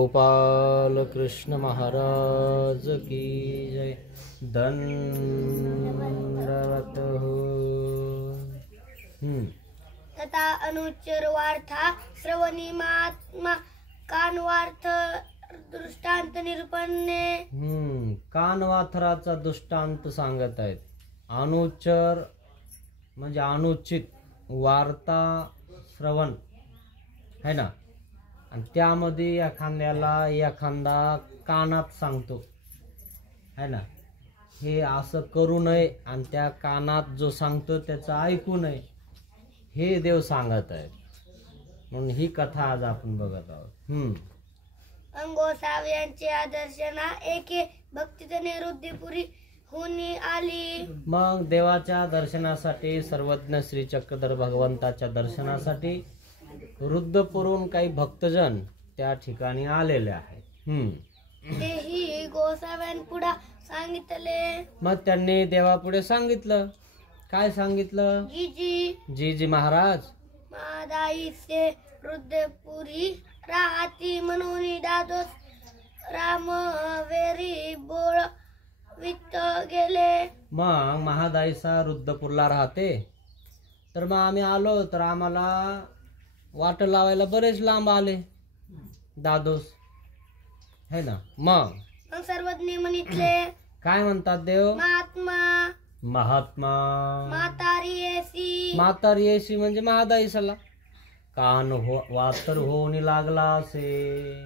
गोपाल कृष्ण महाराज की जय। दंडवत हो। तथा अनुच्चर वार्था श्रवणी महात्मा कानवार्थ दृष्टांत निरूपणे। कानवार्थराचा दृष्टांत सांगत आहेत। अनुच्चर म्हणजे अनुचित, वार्ता श्रवण है ना, आणि त्यामध्ये एखाद्याला एखादा कानात सांगतो है ना, हे असं करू नये आणि त्या कानात जो सांगतो त्याचं ऐकू नये, हे देव सांगत आहेत. म्हणून ही कथा आज आपण बघत आहोत. अंगोसाव्यांच्या दर्शना एके भक्तीचे निवृत्तीपुरी हुनी आली. मग देवाच्या दर्शनासाठी, सर्वज्ञ श्री चक्रधर भगवंताच्या दर्शनासाठी वृद्धपुरून काही भक्तजन त्या ठिकाणी आलेले आहेत. तेही गोसाव्यांपुढे सांगितले. मग त्यांनी देवापुढे सांगितलं. काय सांगितलं? जी महाराज, मादाईचे वृद्धपुरी राहती म्हणून दादोस रामवेरी बोळ वित्त गेले. मग महादाईचा वृद्धपूरला राहते, तर मग आम्ही आलो तर आम्हाला वाट लावायला बरेच लांब आले दादोस है ना. मग सर्वज्ञ म्हणितले. काय म्हणतात देव? महात्मा म्हातारी येसी म्हणजे महादाईसाला कान वातर होऊन लागला असे.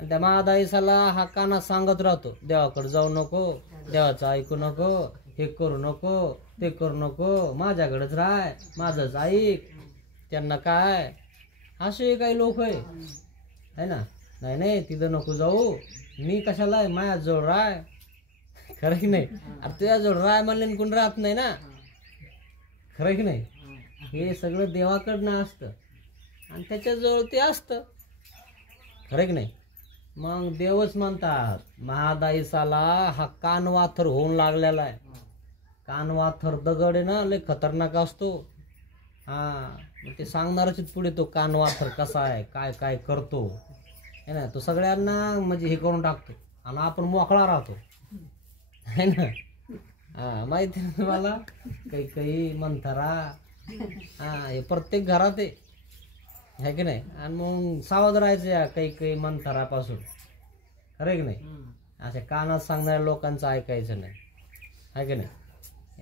त्या महादाईसाला हा कानात सांगत राहतो, देवाकडे जाऊ नको, देवाचं ऐकू नको, हे करू नको, ते करू नको, माझ्याकडेच राह, माझंच ऐक. त्यांना काय असे काही लोक आहे ना, नाही नाही तिथं नको जाऊ, मी कशाला आहे, माझ्या जवळ राय. खरं की नाही? अरे तुझ्याजवळ राय म्हणले कोण राहत नाही ना, खरं की नाही? हे सगळं देवाकडनं असतं आणि त्याच्याजवळ ते असतं, खरं की नाही? मग देवच म्हणतात महादाईसाला हा कानवाथर होऊन लागलेला आहे. कानवाथर दगड आहे ना, लय खतरनाक असतो. ते सांगणारच पुढे तो कानवाथर कसा आहे, काय काय करतो है ना, तो सगळ्यांना म्हणजे हे करून टाकतो आणि आपण मोकळा राहतो है ना. माहिती आहे तुम्हाला, काही काही मंथरा हे प्रत्येक घरात आहे की नाही. आणि मग सावध राहायचं काही काही मंथरापासून, खरं की नाही? अशा कानात सांगणाऱ्या लोकांचं ऐकायचं नाही, आहे की नाही.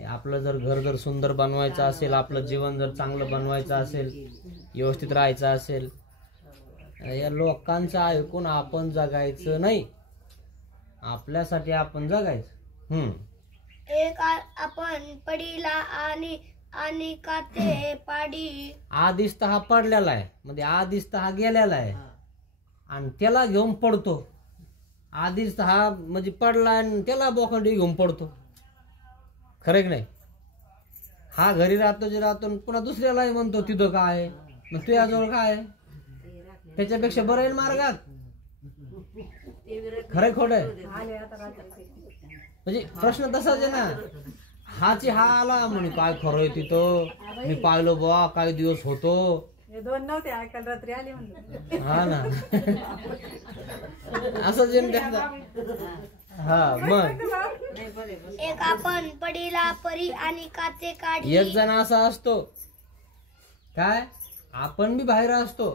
आपलं जर घर जर सुंदर बनवायचं असेल, आपलं जीवन जर चांगलं बनवायचं असेल, व्यवस्थित राहायचं असेल, या लोकांचं ऐकून आपण जगायचं नाही, आपल्यासाठी आपण जगायचं. एक आपण पडीला आणि काते पाडी. आधीच तर हा पडलेला आहे, म्हणजे आधीच तर हा गेलेला आहे आणि त्याला घेऊन पडतो. आधीच तर हा म्हणजे पडला आणि त्याला बोखंडी घेऊन पडतो, खरं की नाही? हा घरी राहतो जे राहतो, पुन्हा दुसऱ्यालाही म्हणतो तिथं काय, मग तुझ्याजवळ काय, त्याच्यापेक्षा बरं आहे मार्गात. खरंय खोट आहे? म्हणजे प्रश्न तसाच आहे ना. हाची हा आला म्हणे काय खरं आहे तिथं, मी पाहिलं बा काही दिवस होतो. हा ना, असंच मग एक आपण पडीला परी आणि काते काढी. एक जण असा असतो काय, आपण बी बाहेर असतो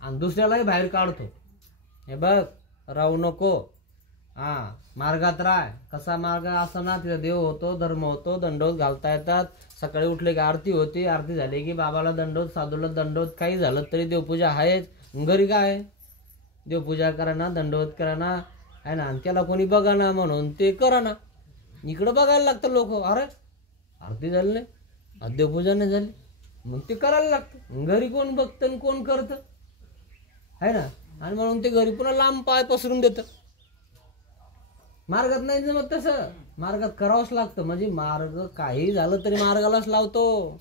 आणि दुसऱ्यालाही बाहेर काढतो. हे बघ राहू नको, मार्गात राह. कसा मार्ग असा ना, तिथे देव होतो, धर्म होतो, दंडोत घालता येतात. सकाळी उठले की आरती होती, आरती झाली की बाबाला दंडोत, साधूला दंडोत, काही झालं तरी देवपूजा आहेच. घरी काय देवपूजा करा ना, दंडोत करा ना, आहे ना. आणि त्याला कोणी बघा ना म्हणून ते करा ना. इकडं बघायला लागतं लोक, अरे आरती झाली नाही, देवपूजा नाही झाली, मग ते करायला लागतं. घरी कोण बघतं कोण करतं, आहे ना. आणि म्हणून ते घरी पुन्हा लांब पाय पसरून देतं. मार्गात नाही जमत तसं, मार्गात करावंच लागतं. म्हणजे मार्ग काही झालं तरी मार्गालाच लावतो.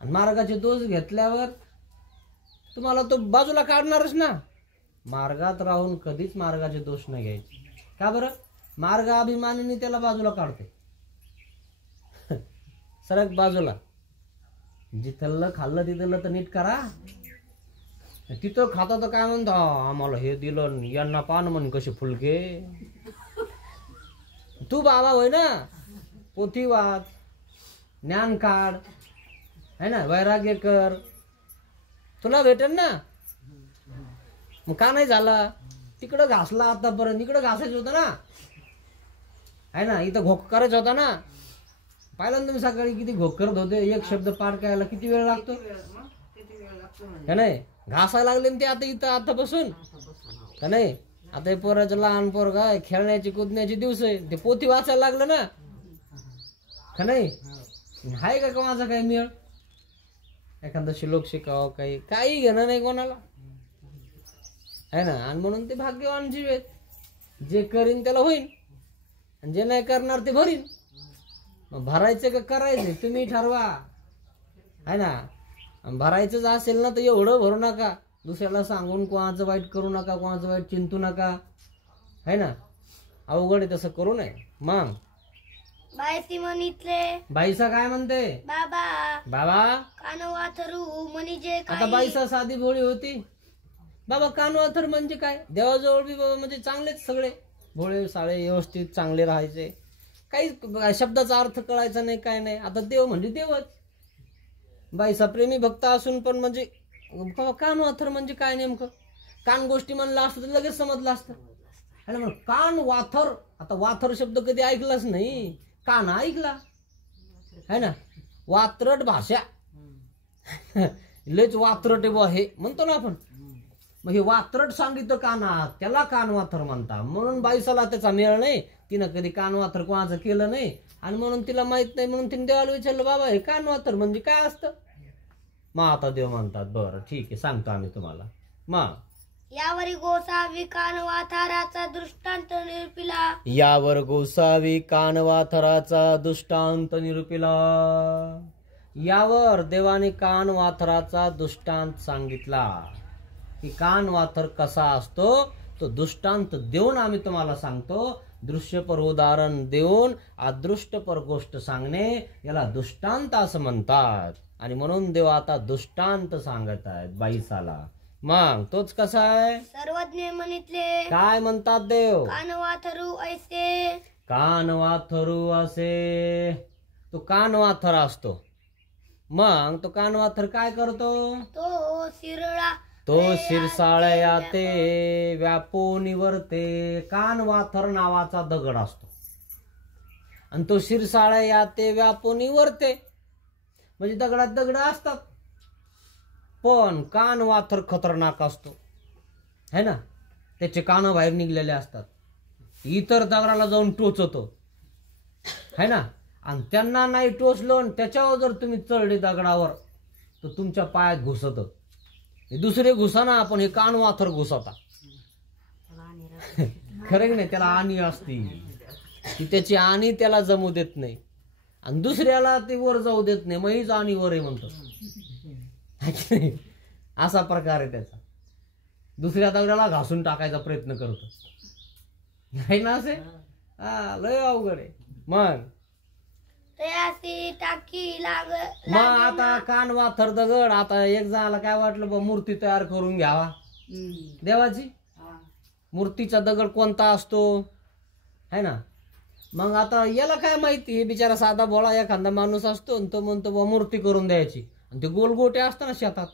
आणि मार्गाचे दोष घेतल्यावर तुम्हाला तो बाजूला काढणारच ना. मार्गात राहून कधीच मार्गाचे दोष नाही घ्यायचे. का बरं? मार्ग अभिमानीने त्याला बाजूला काढते. सरक बाजूला, जिथलं खाल्लं तिथलं तर नीट करा, तिथं खातं तर काय म्हणतो, आम्हाला हे दिलं यांना पान म्हण कसे फुलके. तू बाबा होय ना, पोथी वाच, ज्ञान काढ, है ना, वैराग्य कर, तुला भेटेल ना. मग का नाही झाला? तिकडं घासला आतापर्यंत, इकडं घासायचं होतं ना, है ना. इथं घोक करायचा होता ना. पाहिलं ना तुम्ही सकाळी किती घोक करत होते. एक शब्द पाठ करायला किती वेळ लागतो, का नाही. घासायला लागले ते आता इथं आता बसून, का नाही. आता हे पोराचं लहान पोरग आहे, खेळण्याची कुदण्याची दिवस आहे, ते पोथी वाचायला लागलं ना, का नाही. हाय का माझा काही मेळ, एखादा श्लोक शिकावं, काही घेणं नाही कोणाला, आहे ना. आणि म्हणून ते भाग्यवान जीव आहेत. जे करीन त्याला होईल, आणि जे नाही करणार ते भरीन. मग भरायचं का करायचं तुम्ही ठरवा, आहे ना. भरायचंच असेल ना तर एवढं भरू नका, दुसऱ्याला सांगून कोणाचं वाईट करू नका, कोणाचं वाईट चिंतू नका, है ना. अवघड आहे, तसं करू नये. मग बायसी म्हणितले, बाईसा काय म्हणते, बाबा बाबा कानवाथरू म्हणजे आता काय. बाईसा साधी भोळी होती. बाबा कानवाथर म्हणजे काय, देवाजवळ बी बाबा म्हणजे चांगलेच सगळे भोळे साळे व्यवस्थित चांगले राहायचे, काही शब्दाचा अर्थ कळायचा नाही, काय नाही. आता देव म्हणजे देवच. बाईसा प्रेमी भक्त असून पण म्हणजे बाबा कानवाथर म्हणजे काय नेमकं, कान गोष्टी म्हणलं असतं तर लगेच समजलं असतं. अरे मग कान वाथर, आता वाथर शब्द कधी ऐकलाच नाही, कान ऐकला, है ना. वात्रट भाषा लयच वात्रट आहे बुवा हे म्हणतो ना आपण. मग हे वात्रट सांगितलं कानात, त्याला कानवाथर म्हणता. म्हणून बाईसाला त्याचा मेळ नाही, तिनं कधी कानवाथर कोणाचं केलं नाही, आणि म्हणून तिला माहित नाही. म्हणून तिने देवाला विचारलं, बाबा हे कानवाथर म्हणजे काय असतं. मग आता देव म्हणतात, बरं ठीक आहे, सांगतो आम्ही तुम्हाला. मग यावरी गोसावी कानवाथराचा दृष्टांत निरूपिला. यावर गोसावी कानवाथराचा दृष्टांत निरूपिला. यावर देवाने कानवाथराचा दृष्टांत सांगितला की कानवाथर कसा असतो, तो दृष्टांत देऊन आम्ही तुम्हाला सांगतो. दृश्यपर उदाहरण देऊन अदृष्टपर गोष्ट सांगणे याला दृष्टांत असं म्हणतात. आणि म्हणून देव आता दृष्टांत सांगत आहेत बाईसाला. मग तोच कसा आहे, सर्वज्ञ म्हणितले, काय म्हणतात देव, कानवाथरू ऐसे. कानवाथरू असे, तो कानवाथर असतो. मग तो कानवाथर काय करतो, तो शिरळा तो शिरसाळया ते व्यापून निवरते. कानवाथर नावाचा दगड असतो, आणि तो शिरसाळया ते व्यापून निवरते. म्हणजे दगडात दगड असतात, पण कानवाथर खतरनाक असतो, है ना. त्याचे कान बाहेर निघलेले असतात, इतर दगडाला जाऊन टोचतो, है ना. आणि त्यांना नाही टोचलो, त्याच्यावर जर तुम्ही चढले दगडावर तर तुमच्या पायात घुसत. दुसरे घुसाना, पण हे कानवाथर घुसता. खरं की नाही, त्याला आणी असती, ती त्याची आणी त्याला जमू देत नाही, आणि दुसऱ्याला ते वर जाऊ देत नाही. मग हीच आणी वर आहे म्हणतो, असा प्रकार आहे त्याचा. दुसऱ्या दगडाला घासून टाकायचा प्रयत्न करतो, नाही ना असे. लय अवघड आहे. मग तयासी टाकी मग आता कानवाथर दगड, आता एक जणाला काय वाटलं बा मूर्ती तयार करून घ्यावा देवाची. मूर्तीचा दगड कोणता असतो, है ना. मग आता याला काय माहिती, बिचारा साधा भोळा एखादा माणूस असतो, तो म्हणतो बा मूर्ती करून द्यायची. आणि ते गोलगोटे असताना शेतात,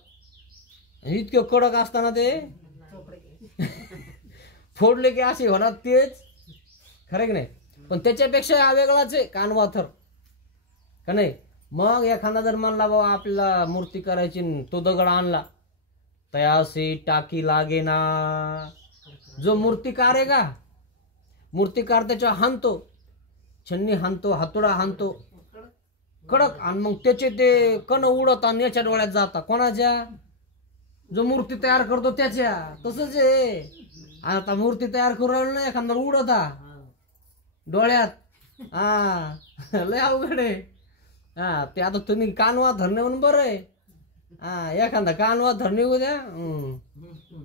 इतके कडक असताना ते फोडले की असे होणार तेच, खरे की नाही. पण त्याच्यापेक्षा हा वेगळाच आहे कानवाथर, का नाही. मग एखादा जर म्हणला बाबा आपल्याला मूर्ती करायची, तो दगड आणला, तयासी टाकी लागे ना. जो मूर्तिकार आहे का, मूर्तिकार त्याच्यावर हाणतो, छन्नी हाणतो, हातोडा हाणतो कडक, आणि मग त्याचे ते कण उडत आणि याच्या डोळ्यात जातात. कोणाच्या, जो मूर्ती तयार करतो त्याच्या. तसंच आहे, आता मूर्ती तयार करू राहिलो ना, एखादा उडता डोळ्यात. लय अवघड आहे. ते आता तुम्ही कानवाथर म्हणून बरं आहे. एखादा कानवाथर निघू द्या,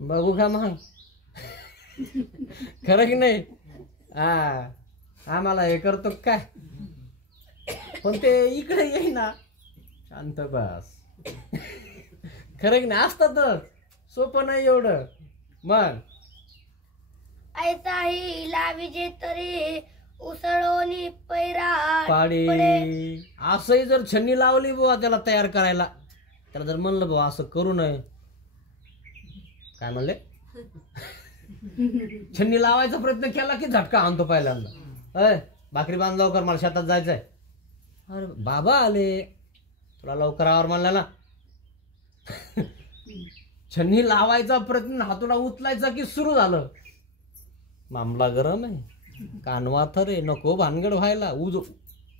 बघू का मग. खरं की नाही. आम्हाला हे करतो काय, पण ते इकडे येईना शांत बस. खरं की नाही, असतातच सोपं नाही एवढं. मग ऐसाही लाविजे तरी उसळोनी पैरा पाडी असंही जर छन्नी लावली बुवा त्याला तयार करायला, त्याला जर म्हणलं बुवा असं करू नये, काय म्हणले, छन्नी लावायचा प्रयत्न केला की झटका आणतो पहिल्यांदा. अय भाकरी बांध लवकर, मला शेतात जायचंय. अरे बाबा आले, तुला लवकर आवर म्हणलं ना. छन्नी लावायचा प्रयत्न, हातोडा उचलायचा की सुरू झालं. मामला गरम आहे, कानवा थर आहे, नको भानगड व्हायला,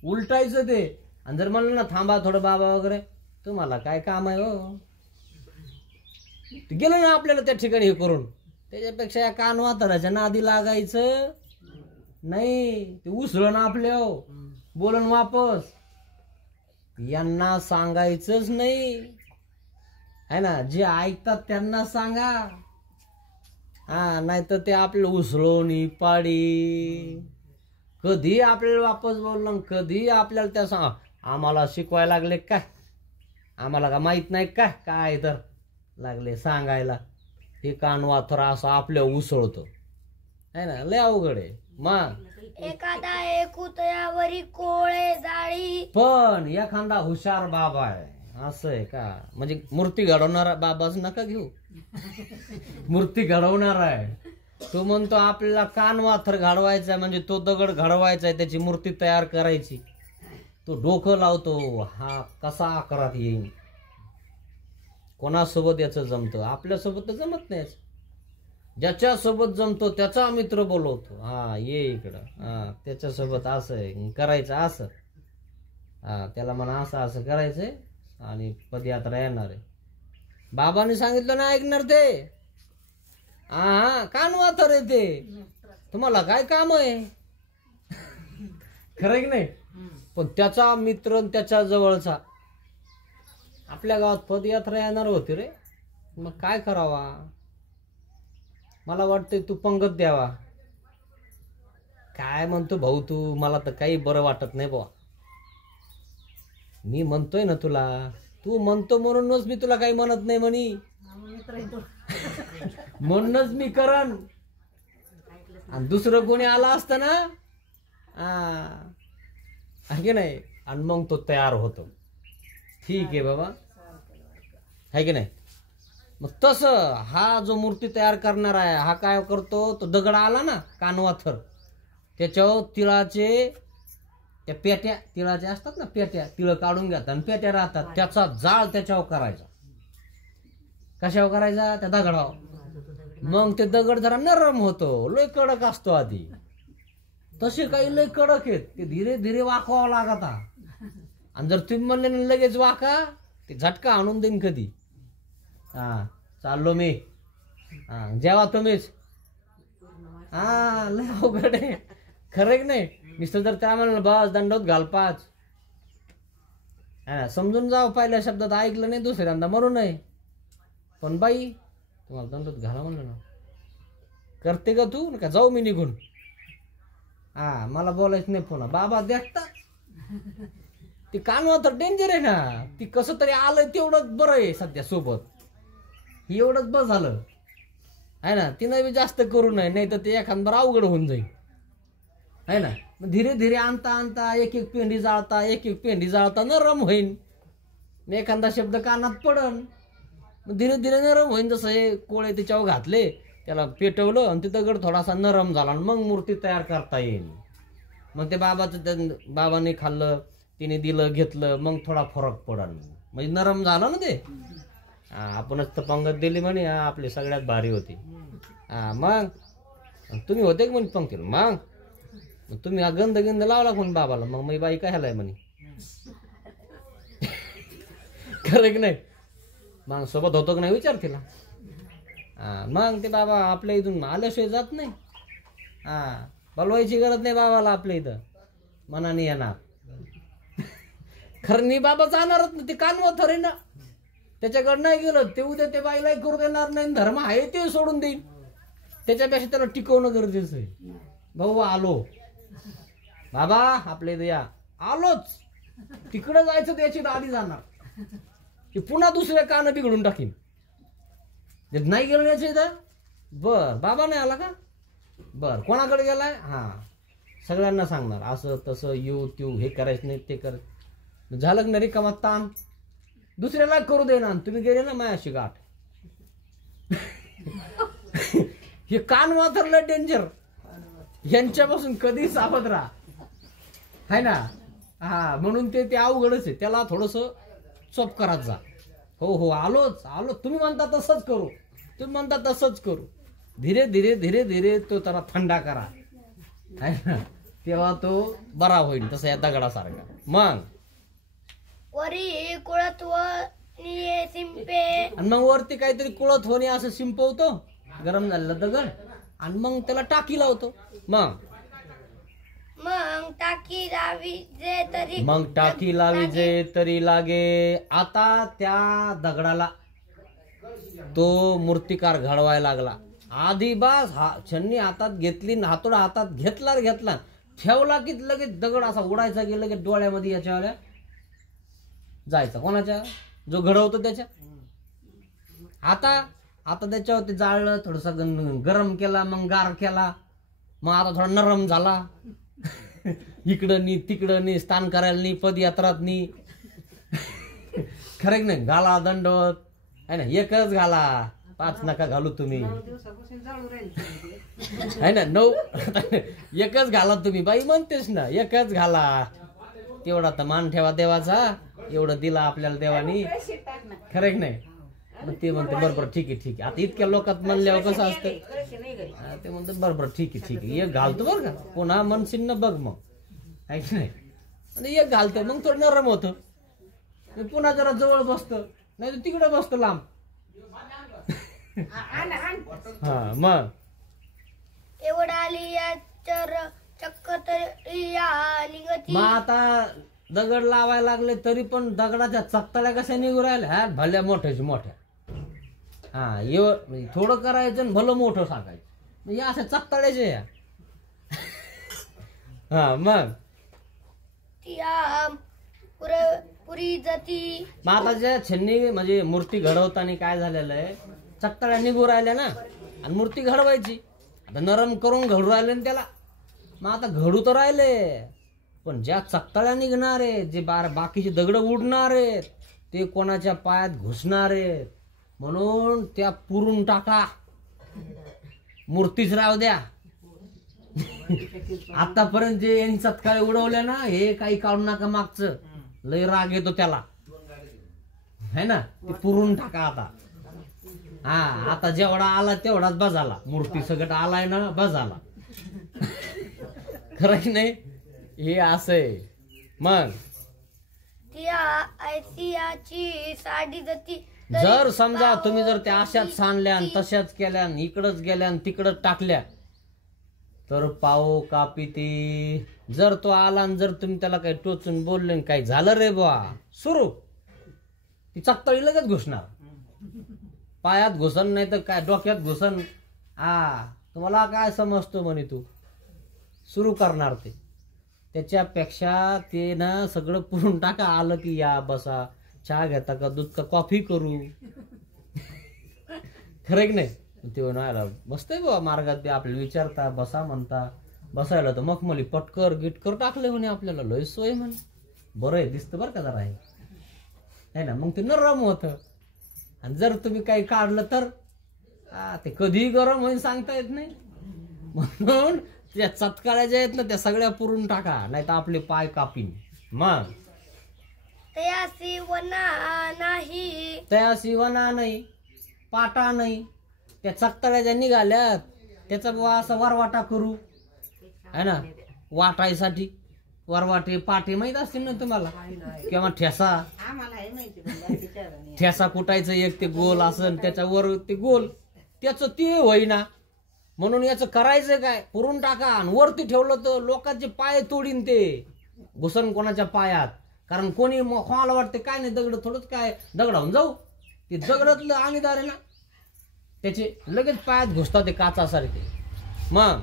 उलटायचं ते. आणि जर म्हणलं ना थांबा थोडं बाबा वगैरे, तुम्हाला काय काम आहे हो, गेलं ना आपल्याला त्या ठिकाणी हे करून. त्याच्यापेक्षा या कानवा थराच्या नादी लागायचं नाही, ते उसळण आपल्या बोलून वापस. यांना सांगायचंच नाही है ना, जे ऐकतात त्यांना सांगा. हा, नाही तर ते आपल्याला उसळवणी पाडी, कधी आपल्याला वापस बोलणं, कधी आपल्याला त्या सांग, आम्हाला शिकवायला लागले काय, आम्हाला का माहित नाही काय, काय तर लागले सांगायला. हे कानवाथर असं आपल्या उसळतो है ना, लय अवघड आहे. मग एखादा एकुतयावरी कोळे जाळी, पण एखादा हुशार बाबा आहे, असं आहे का, म्हणजे मूर्ती घडवणारा बाबाच नका घेऊ. मूर्ती घडवणार आहे तो म्हणतो आपल्याला कानवाथर घडवायचा आहे, म्हणजे तो दगड घडवायचा आहे, त्याची मूर्ती तयार करायची. तो डोकं लावतो, हा कसा आकारात येईल, कोणासोबत याचं जमतं, आपल्यासोबत तर जमत नाही. ज्याच्यासोबत जमतो त्याचा मित्र बोलवतो, हा ये इकडं, हा त्याच्यासोबत असं आहे करायचं, असं हा त्याला म्हणा असं असं करायचंय आणि पदयात्रा येणार आहे. बाबांनी सांगितलं ना ऐकणार ते. हा कानवाथर आहे ते, तुम्हाला काय काम आहे. खरं की नाही. पण त्याचा मित्र त्याच्या जवळचा, आपल्या गावात पदयात्रा येणार होती रे, मग काय करावा. मला वाटतंय तू पंगत द्यावा. काय म्हणतो भाऊ तू, मला तर काही बरं वाटत नाही बुवा. मी म्हणतोय ना तुला, तू म्हणतो म्हणूनच मी तुला काही म्हणत नाही म्हणी, म्हणूनच मी करन. आणि दुसरं कोणी आला असतं ना, आहे की नाही, आणि मग तो तयार होतो. ठीक आहे बाबा, आहे की नाही. मग तसं हा जो मूर्ती तयार करणार आहे, हा काय करतो, तो दगड आला ना कानवाथर, त्याच्यावर तिळाचे त्या पेट्या, तिळाचे असतात ना पेट्या, तिळ काढून घेतात आणि पेट्या राहतात, त्याचा जाळ त्याच्यावर करायचा. कशावर करायचा, त्या दगडावर. मग ते दगड जरा नरम होतो, लय कडक असतो आधी. तसे काही लय कडक आहेत, ते धीरे धीरे वाकवावं लागत. आणि जर तुम्ही म्हणले ना लगेच वाका, ते झटका आणून देईन कधी. हा चाललो मी, हा जेवा तुम्हीच. हा लय अवघड आहे, खरं की नाही. मिस्टर जर त्या म्हणलं बस दंडोत घाल 5, समजून जाव, पहिल्या शब्दात ऐकलं नाही दुसऱ्यांदा म्हणू नये. पण बाई तुम्हाला दंडोत घाला म्हणलं ना, करते का तू का जाऊ मी निघून. हा मला बोलायचं नाही पुन्हा. बाबा देखतात ती कानवा तर डेंजर आहे ना, ती कसं तरी आलं तेवढंच बरं आहे सध्या सोबत, एवढंच बस झालं आहे ना. तिनं बी जास्त करू नये, नाही तर ते एखादं अवघड होऊन जाईल आहे ना. मग धीरे धीरे आणता आणता एक एक पेंडी जाळता, एक एक पेंडी जाळता नरम होईन. एखादा शब्द कानात पडन, मग धीरे धीरे नरम होईन. जसं हे कोळे त्याच्यावर घातले, त्याला पेटवलं आणि ते दगड थोडासा नरम झाला, आणि मग मूर्ती तयार करता येईल. मग ते बाबाने खाल्लं, तिने दिलं घेतलं, मग थोडा फरक पडन, म्हणजे नरम झालं ना ते. आपणच तर पंगत दिली म्हणे, आपली सगळ्यात भारी होती. मग तुम्ही होते का म्हणे पंक्तीला. मग तुम्ही हा गंध गिंध लावला कोण बाबाला, मग मी बाई काय ह्यालाय म्हणे. खरं की नाही. मग सोबत होतो की नाही विचार तिला. मग ते बाबा आपल्या इथून आल्याशिवाय जात नाही. बोलवायची गरज नाही बाबाला, आपल्या इथं मनाने येणार. खरं नाही बाबा जाणारच ना, ते कानवाथर आहे ना, त्याच्याकडे नाही गेलं ते उद्या ते बाईलाही करू देणार नाही. धर्म आहे ते सोडून देईल. त्याच्यापेक्षा त्याला टिकवणं गरजेचं आहे. भाऊ आलो बाबा आपल्या इथं या, आलोच, तिकडं जायचं त्याची आधी जाणार, की पुन्हा दुसऱ्या कान बिघडून टाकीन. नाही गेलो याच्या इथं. बर बाबा नाही आला का? बर कोणाकडे गेलाय? हा सगळ्यांना सांगणार असं तसं येऊ त्यू हे करायचं नाही ते कर झालं की नाही रिकामा ताण दुसऱ्याला करू दे ना. तुम्ही गेले ना मायाशी गाठ. हे कान वाथरलं डेंजर. यांच्यापासून कधी सावध राहा है ना. हा म्हणून ते अवघडच आहे. त्याला थोडस चोप करत जा. हो हो आलोच आलो. तुम्ही म्हणता तसंच करू. तुम्ही म्हणता तसंच करू. धीरे धीरे धीरे धीरे तो त्याला थंडा करा है ना. तेव्हा तो बरा होईल तसा या दगडासारखा. मग वरी कुळत व निये शिंपे. आणि मग वरती काहीतरी कुळत होणे असं शिंपवतो गरम झालेला दगड आणि मग त्याला टाकी लावतो. मग टाकी लावी जे तरी तरी लागे. आता त्या दगडाला तो मूर्तिकार घडवायला लागला. आधी बास छन्नी हातात घेतली हातोडा हातात घेतला ठेवला की लगेच दगड असा उडायचा की लगेच डोळ्यामध्ये याच्या जायचा. कोणाच्या? जो घडवतो त्याच्या. आता त्याच्यावरती जाळलं थोडस गरम केला मग गार केला मग आता थोडा नरम झाला. इकडं नी तिकडं नी स्थान करायला नी पदयात्रात नी खरं नाही. घाला दंडवत है ना. एकच घाला 5 नका घालू तुम्ही है ना. 9 एकच घाला तुम्ही. बाई म्हणतेस ना एकच घाला. तेवढा तर मान ठेवा देवाचा. एवढं दिला आपल्याला देवानी खरं नाही. मग ते म्हणते बरोबर ठीक आहे. आता इतक्या लोकात म्हणल्यावर कसं असतं ते म्हणते बरोबर ठीक आहे एक घालतो बरं का. पुन्हा मनशील ना बघ मग आहे की नाही. आणि एक घालतो मग थोडं नरम होतं. पुन्हा जरा जवळ बसतं नाही तर तिकडे बसतं लांब. हा मग एवढाली या चक्क निघती. मग आता दगड लावायला लागले तरी पण दगडाच्या चकताळ्या कशा निघू राहिल्या ह्या भल्या मोठ्याची मोठ्या. हा म्हणजे थोडं करायचं आणि भलं मोठं सांगायचं म्हणजे अशा चकताळ्याचे या. हा मग पुरी जाती. मग आता ज्या छन्नी म्हणजे मूर्ती घडवताना काय झालेलं आहे चकताळ्या निघू राहिल्या ना आणि मूर्ती घडवायची. आता नरम करून घडू राहिले ना त्याला. मग आता घडू तर राहिले पण ज्या चकताळ्या निघणार आहेत जे बाकीचे दगड उडणार आहेत ते कोणाच्या पायात घुसणार आहेत. म्हणून त्या पुरून टाका. मूर्तीच राहू द्या. आतापर्यंत जे यांनी चतकाळे उडवल्या ना हे काही काढू नका. मागचं लय राग येतो त्याला है ना. ते पुरून टाका आता. हा आता जेवढा आला तेवढाच बजाला. मूर्ती सगळं आलाय ना बजाला. खरं की नाही. हे असंय. मग साडी जाती. जर समजा तुम्ही जर त्या अशाच सांडल्या तशाच केल्या इकडच गेल्या तिकडच टाकल्या तर पाव कापिती. जर तो आला आणि जर तुम्ही त्याला काही टोचून बोलले काही झालं रे बुवा सुरू ती चकतळी लगेच घुसणार. पायात घुसन नाही तर काय डोक्यात घुसन. तुम्हाला काय समजतो म्हणे तू सुरू करणार ते. त्याच्यापेक्षा ते ना सगळं पुरून टाका. आलं की या बसा चहा घेता का दूध का कॉफी करू. खरं की नाही. ते म्हणायला बसतंय बाबा मार्गात ते आपल्याला विचारता बसा म्हणता. बसायला तर मखमली पटकर गिटकर टाकले म्हणे आपल्याला लय सोय म्हणे. बरं आहे दिसतं बरं का जरा आहे ना. मग ते नरम होतं. आणि जर तुम्ही काही काढलं तर ते कधी गरम होईल सांगता येत नाही. म्हणून त्या चतकाळ्या ज्या आहेत ना त्या सगळ्या पुरून टाका नाही तर आपले पाय कापीन. मग तयासी वना नाही पाटा नाही. त्या चकतळ्या ज्या निघाल्यात त्याचा असा वरवाटा करू है ना. वाटायसाठी वरवाटे पाटे माहित असतील ना तुम्हाला किंवा ठेसा कुटायचं एक ते गोल असं त्याच्यावर ते गोल त्याच ते होईना. म्हणून याचं करायचं काय पुरून टाका. आणि वरती ठेवलं तर लोकांचे पाय तोडीन ते घुसन कोणाच्या पायात. कारण कोणी मला वाटते काय नाही दगड थोडंच काय दगडावून जाऊ. ते दगडातलं आणीदार आहे ना त्याचे लगेच पायात घुसतात ते काचासारखे. मग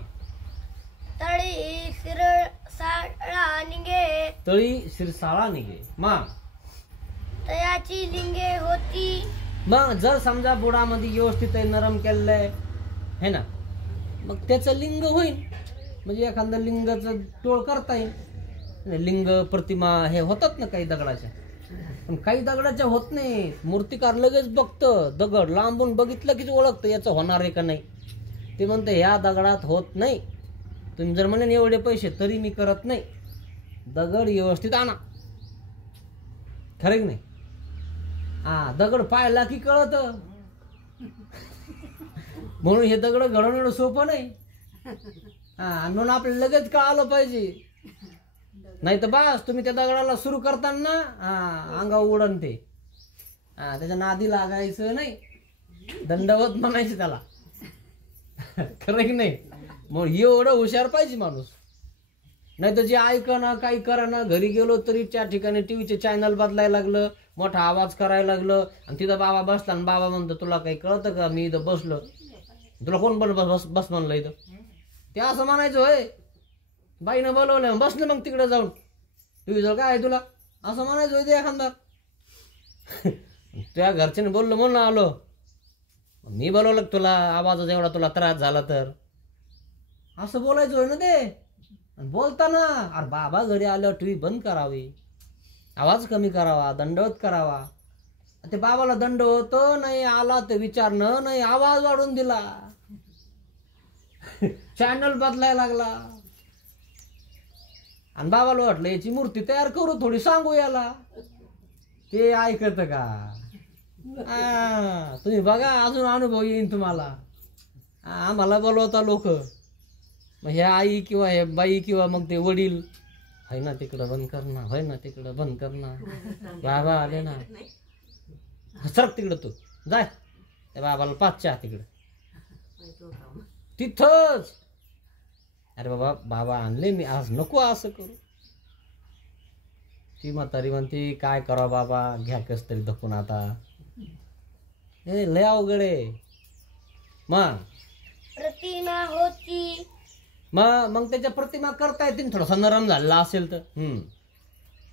तळी शिरसाळा निघे. मग तयाची लिंगे होती मग जर समजा बुडामध्ये व्यवस्थित आहे, नरम केलेलं आहे है ना, मग त्याचं लिंग होईल. म्हणजे एखादं लिंगाचं टोळ करता येईल. लिंग प्रतिमा हे होतात ना काही दगडाच्या, पण काही दगडाच्या होत नाही. मूर्तिकार लगेच बघतं, दगड लांबून बघितलं की ओळखतं याचं होणार आहे का नाही. ते म्हणतं ह्या दगडात होत नाही. तुम्ही जर म्हणे एवढे पैसे तरी मी करत नाही, दगड व्यवस्थित आणा. खरं की नाही? दगड पाहिला की कळत. म्हणून हे दगड घडवणं सोपं नाही. म्हणून आपल्याला लगेच कळालं पाहिजे. नाही तर बस तुम्ही त्या दगडाला सुरू करताना अंगा उडन ते. त्याच्या नादी लागायचं नाही, दंडवत म्हणायचे त्याला. खरं की नाही? मग एवढं हुशार पाहिजे माणूस. नाही तर जे ऐकणं काही करणं, घरी गेलो तरी त्या ठिकाणी टीव्हीचे चॅनल बदलायला लागलं, मोठा आवाज करायला लागलं, आणि तिथं बाबा बसला आणि बाबा म्हणतो तुला काही कळतं का, मी इथं बसलो, तुला कोण बस बस म्हणलं इथं. ते असं म्हणायचं होय, बाईनं बोलवलं बसलं मग तिकडे जाऊन, टीव्ही जवळ काय आहे तुला, असं म्हणायचं होय ते एखादा. त्या घरच्याने बोललो म्हणून आलो, मी बोलवलं तुला, आवाजाचा एवढा तुला त्रास झाला तर, असं बोलायचं होय ना ते. बोलताना अरे बाबा घरी आल्यावर टीव्ही बंद करावी, आवाज कमी करावा, दंडवत करावा. ते बाबाला दंड होतो नाही, आला तर विचारणं नाही, आवाज वाढून दिला, चॅनल बदलायला लागला. आणि बाबाला वाटलं याची मूर्ती तयार करू, थोडी सांगू याला. ते ऐकत का? तुम्ही बघा, अजून अनुभव येईन तुम्हाला. आम्हाला बोलवता लोक, मग हे आई किंवा हे बाई किंवा मग ते वडील, है ना तिकडं बंद करणार, होय ना तिकडं बंद करणार. बाबा आले ना, सरक तिकडं तू जाय, त्या बाबाला 5 चहा तिकडं तिथंच. अरे बाबा बाबा आणले मी आज, नको असं करू. ती म्हातारी म्हणते काय करा बाबा, घ्या कस तरी धकून आता. हे लय अवघड आहे. मग प्रतिमा होती, मग त्याच्या प्रतिमा करता येतील, थोडासा नरम झालेला असेल तर.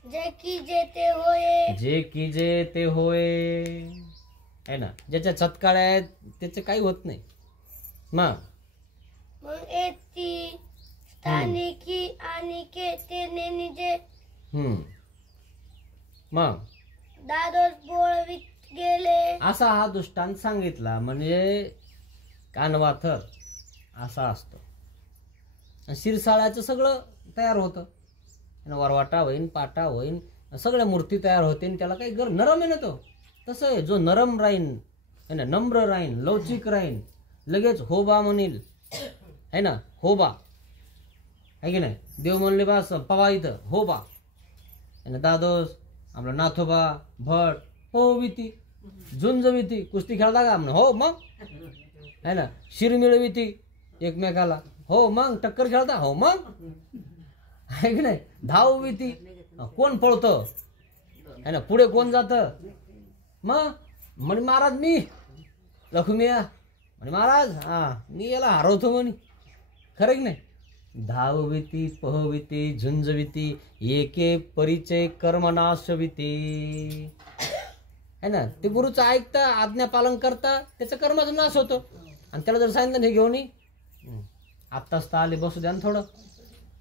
जे की जे ते होय, जे की जे ते होय, आहे ना. ज्याच्या छतकाळ्या आहेत त्याचे काही होत नाही. मग येती स्थानिकी आणि के ते निजे मग दादोस बोळवीत गेले. असा हा दृष्टांत सांगितला. म्हणजे कानवाथर असा असतो. शिरसाळ्याचं सगळं तयार होतं, वरवाटा होईन, पाटा होईन, सगळ्या मूर्ती तयार होते. त्याला काही नरम आहे ना तो. तसं आहे, जो नरम राहीन है ना, नम्र राहीन, लवचिक राहीन, लगेच होबा म्हणील, है ना, होबा आहे की नाही. देव म्हणले बस पवा इथं होबा, है ना. दादोस आपला नाथोबा भट हो विती, झुंज विती, कुस्ती खेळता का म्हणून, हो मग, है ना. शिर मिळविती एकमेकाला, हो मग. टक्कर खेळता, हो मग, आहे की नाही. धाव विती, कोण पळतं है ना, पुढे कोण जातं. मग म्हणे महाराज मी लक्ष्मी म्हणे महाराज मी याला हरवतो म्हणे. खरं की नाही. धावविती, पहविती, झुंजविती, एके परिचय कर्मनाशविती, है ना. ते गुरुचं ऐकता, आज्ञा पालन करता, त्याचा कर्माचा नाश होतो. आणि त्याला जर सांगितलं हे घेऊन आत्ताच तर आले, बसू द्या ना थोडं,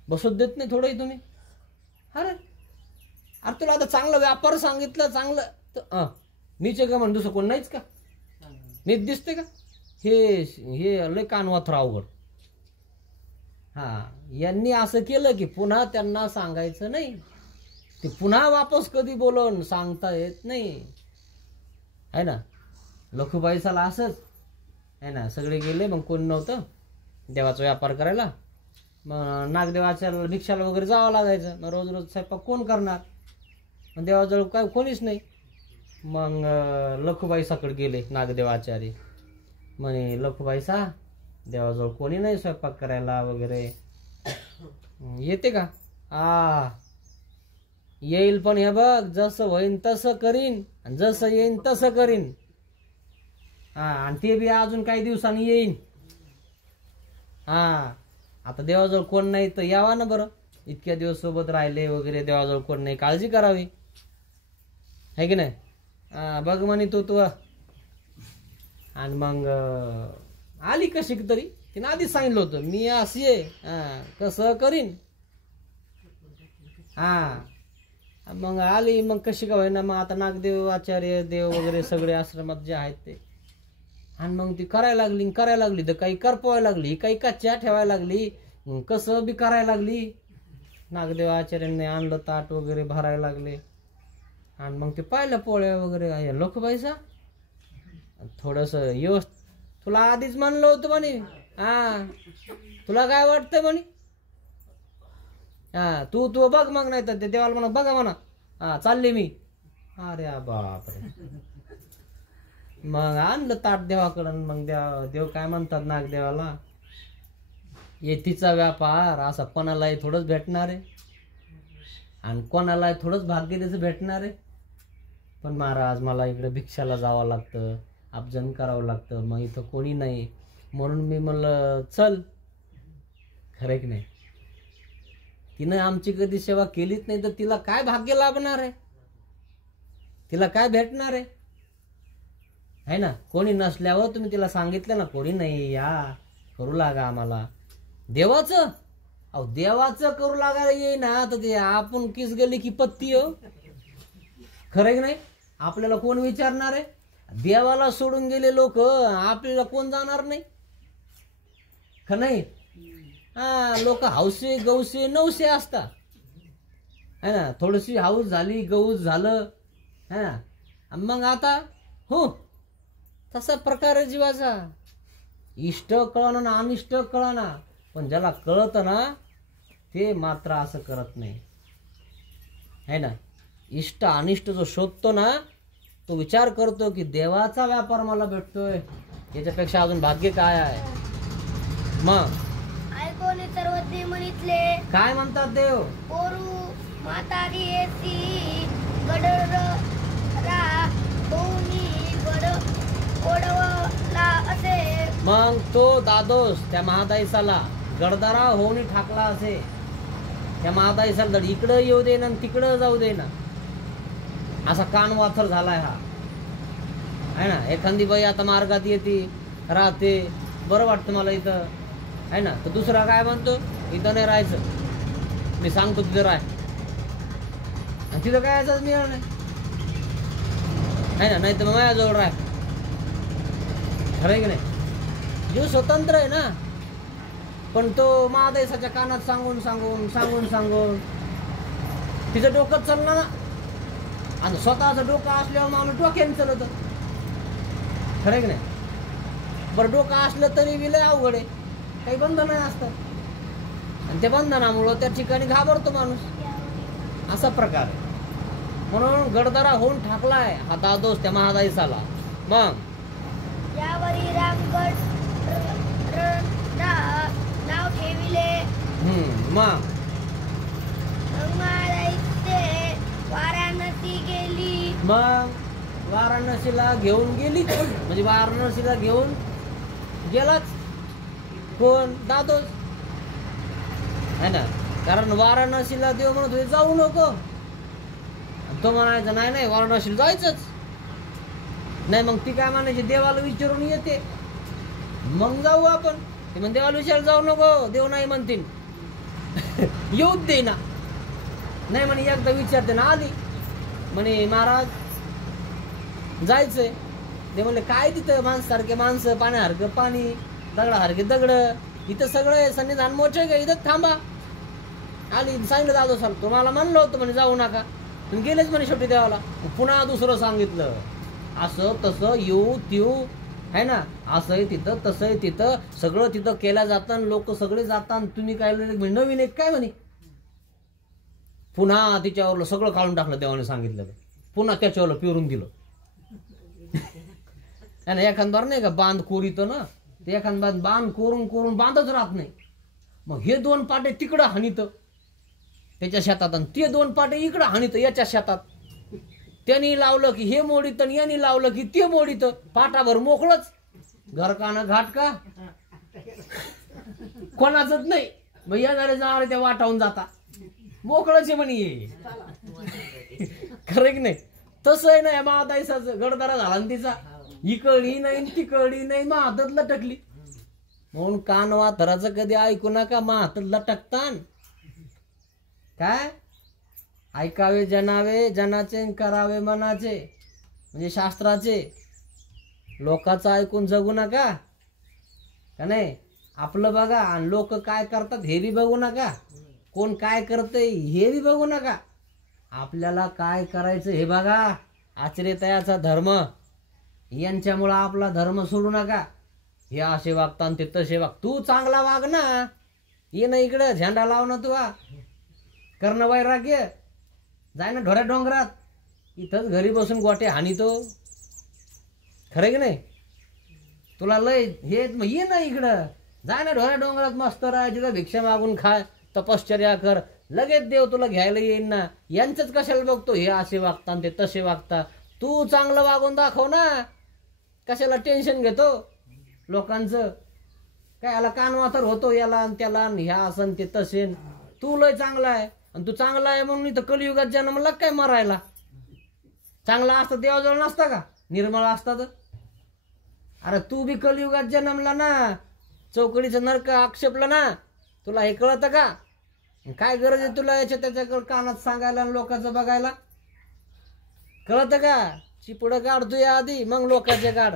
बसत देत नाही थोडंही तुम्ही. अरे तुला आता चांगला व्यापार सांगितलं, चांगलं तर नीचे का म्हण, दुसरं कोण नाहीच का, नीट दिसते का. हे लय कानवाथर अवघड. यांनी असं केलं की पुन्हा त्यांना सांगायचं नाही. ते पुन्हा वापस कधी बोलवून सांगता येत नाही, है ना. लखुबाईसाला असंच है ना, सगळे गेले, मग कोण नव्हतं देवाचा व्यापार करायला. मग नागदेवाच्या भिक्षाला वगैरे जावं लागायचं. मग रोज रोज स्वयंपाक कोण करणार, मग देवाजवळ काय कोणीच नाही. मग लखुबाईसाकडे गेले नागदेवाचार्य, म्हणे लखुबाईसा देवाजवळ कोणी नाही स्वयंपाक करायला वगैरे, येते का. येईल, पण हे बघ जसं होईन तसं करीन, आणि जसं येईन तसं करीन. आणि ते बी अजून काही दिवसांनी येईन. आता देवाजवळ कोण नाही तर यावा ना बरं, इतक्या दिवस सोबत राहिले वगैरे, देवाजवळ कोण नाही, काळजी करावी, है की नाही. बघ म्हणे तू आणि मग आली कशी तरी, तिने आधीच सांगितलं होतं मी अशी आहे, कसं करीन. मग आली, मग कशी का होईना, मग आता नागदेव आचार्य देव वगैरे सगळे आश्रमात जे आहेत ते, आणि मग ती करायला लागली तर काही करपवायला लागली, काही कच्च्या ठेवायला लागली, कसं बी करायला लागली. नागदेव आचार्यांनी आणलं ताट वगैरे भरायला लागले, आणि मग ते पाहिलं पोळ्या वगैरे. लोक बाईसा थोडस तुला आधीच म्हणलं होतं म्हणे, तुला काय वाटतंय म्हणे, तू बघ मग, नाही तर ते देवाला म्हणा बघा म्हणा, चालले मी. अरे बापरे. मग आणलं ताट देवाकडं. मग देव काय म्हणतात नागदेवाला, येतीचा व्यापार असा कोणालाही थोडंच भेटणार आहे, आणि कोणालाही थोडंच भाग्य त्याचं भेटणार आहे. पण महाराज मला इकडे भिक्षाला जावं लागतं, अपजन करावं लागतं, मग इथं कोणी नाही, म्हणून मी म्हणलं चल. खरं की नाही, तिनं आमची कधी सेवा केलीच नाही, तर तिला काय भाग्य लाभणार आहे, तिला काय भेटणार आहे ना. कोणी नसल्यावर तुम्ही तिला सांगितलं ना, कोणी नाही, या करू लागा आम्हाला देवाचं. अहो देवाचं करू लागायला येई ना, तर ते आपण किस गेली की पत्ती हो. खरं की नाही, आपल्याला कोण विचारणार आहे. देवाला सोडून गेले लोक, आपल्याला कोण जाणार नाही. खरं नाही, लोक हौसे गौसे नवसे असतात है ना. थोडीशी हाऊस झाली, गौस झालं, मग आता हो तसा प्रकार आहे जीवाचा. इष्ट कळणं ना अनिष्ट कळणं, पण ज्याला कळत ना ते मात्र असं करत नाही है ना. इष्ट अनिष्ट जो शोधतो ना, तो विचार करतो की देवाचा व्यापार मला भेटतोय, याच्यापेक्षा अजून भाग्य काय आहे. मग ऐकोनी सर्वज्ञ म्हणितले, काय म्हणतात देव, पोरू म्हातारी येसी गडरा होऊनी गड ओढवला असे. मग तो दादोस त्या महादाईसाला गडदारा होऊन ठाकला असे. त्या महादाईसाला धड इकडं येऊ दे ना तिकडं जाऊ दे ना, असा कान वाथर झालाय हा है ना. एखादी बाई आता मार्गात येते राहते, बरं वाटतं मला इथं है ना, तर दुसरा काय म्हणतो, इथं नाही राहायचं, मी सांगतो तिथं राह, आणि तिथं काय याचाच मिळणार नाही है ना. नाही तर मग माझ्याजवळ राह. खरं की नाही, जीव स्वतंत्र आहे ना. पण तो महादेशाच्या कानात सांगून सांगून सांगून सांगून तिचं डोकं चाललं ना, आणि स्वतःचं डोकं असल्यावर माणूस डोक्याने चालत. खरं की नाही. बरं डोकं असलं तरी विलय अवघड आहे, काही बंधन असतात, आणि त्या बंधनामुळं त्या ठिकाणी घाबरतो माणूस. असा प्रकार आहे. म्हणून गडदरा होऊन ठाकलाय हा दादोस त्या महादाईसाला. मग यावरी रामगड नाव ठेविले. मग वाराणसी गेली. मग वाराणसीला घेऊन गेली, म्हणजे वाराणसीला घेऊन गेलाच कोण, दादोस है ना. कारण वाराणसीला देव म्हणत होते जाऊ नको, तो म्हणायचा नाही नाही वाराणसीला जायचंच नाही. मग ती काय म्हणायची, देवाला विचारून येते मग जाऊ आपण. ते म्हण देवाला विचार जाऊ नको, देव नाही म्हणतील, येऊच दे ना. नाही म्हणे एकदा विचारते ना, आली म्हणे महाराज जायचंय. ते म्हणले काय तिथं माणसासारखे माणसं, पाण्यासारखं पाणी, दगडासारखे दगड, इथं सगळं सन्निधान मोठं का, इथं थांबा. आली, सांगितलं दादो सर तुम्हाला म्हणलं होतं म्हणे जाऊ नका, गेलेच म्हणे शेवटी देवाला. पुन्हा दुसरं सांगितलं, असं तसं येऊ तिऊ है ना, असं आहे तिथं तसं आहे तिथं, सगळं तिथं केलं जातं, लोक सगळे जातात, तुम्ही काय नवीन एक काय म्हणे. पुन्हा तिच्यावर सगळं काढून टाकलं देवाने सांगितलं, पुन्हा त्याच्यावर पिरून दिलं. एखादबार नाही का बांध कोरितो ना, ते एखाद बांध कोरून कोरून बांधच राहत नाही. मग हे दोन पाटे तिकडं हानित त्याच्या शेतात, आणि ते दोन पाटे इकडं हानित याच्या शेतात. त्यांनी लावलं की हे मोडीत, आणि यांनी लावलं की ते मोडीत, पाटाभर मोकळच. घर का ना घाट का कोणाच नाही. मग येणारे जाणारे त्या वाटावून जाता, मोकळच आहे म्हणे. खरं की नाही. तसं आहे ना या महादाईसाचं, गडदारा झाला ना तिचा. इकळी नाही तिकळी नाही मग हातात लटकली. म्हणून कान वाथराचं कधी ऐकू नका, मग हातात लटकतान. काय ऐकावे जनावे जनाचे करावे मनाचे, म्हणजे शास्त्राचे. लोकांचं ऐकून जगू नका का नाही. आपलं बघा आणि लोक काय करतात हे बी बघू नका. कोण काय करतंय हे बी बघू नका. आपल्याला काय करायचं हे बघा. आचरेतयाचा धर्म, यांच्यामुळं आपला धर्म सोडू नका. हे असे वागता आणि ते तसे वाग. तू चांगला वाग ना. ये ना इकडं झेंडा लाव ना तू. कर्ण वैराग्य जाय ना ढोऱ्या डोंगरात. इथंच घरी बसून गोटे हानी तो. खरं की नाही. तुला लय हे ये ना इकडं. जाय ना ढोऱ्या डोंगरात मस्त राह. तिथं भिक्षा मागून खाय, तपश्चर्या कर. लगेच देव तुला घ्यायला येईन ना. यांचंच कशाला बघतो. हे असे वागता आणि ते तसे वागता. तू चांगलं वागून दाखव ना. कशाला टेन्शन घेतो लोकांचं. काय याला कानवातर होतो याला आणि त्याला, ह्या असं ते तसे. तू लय चांगला आहे आणि तू चांगला आहे म्हणून इथं कलियुगात जन्मला काय मरायला. चांगला असतं देवाजवळ नसता का, निर्मळ असतात. अरे तू बी कलियुगात जन्मला ना. चौकडीचं नरक आक्षेपलं ना. तुला हे कळतं का. काय गरज आहे तुला याच्या त्याच्याकडे कानात सांगायला आणि लोकांचं बघायला. कळतं का. चिपड काढ तू या आधी, मग लोकांचे काढ.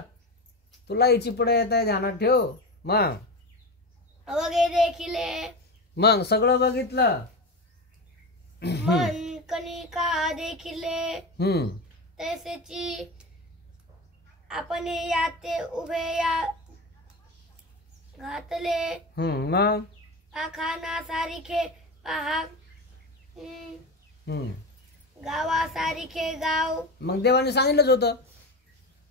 तुलाही चिपड येत आहे ध्यानात ठेव. मग अवघे देखिले मग सगळं बघितलं. मन कणिका देखिले तैसेची आपण याते उभे या घातले. मग पाखाना सारिखे पहा गावा सारिखे गाव. मग देवाने सांगितलंच होतं.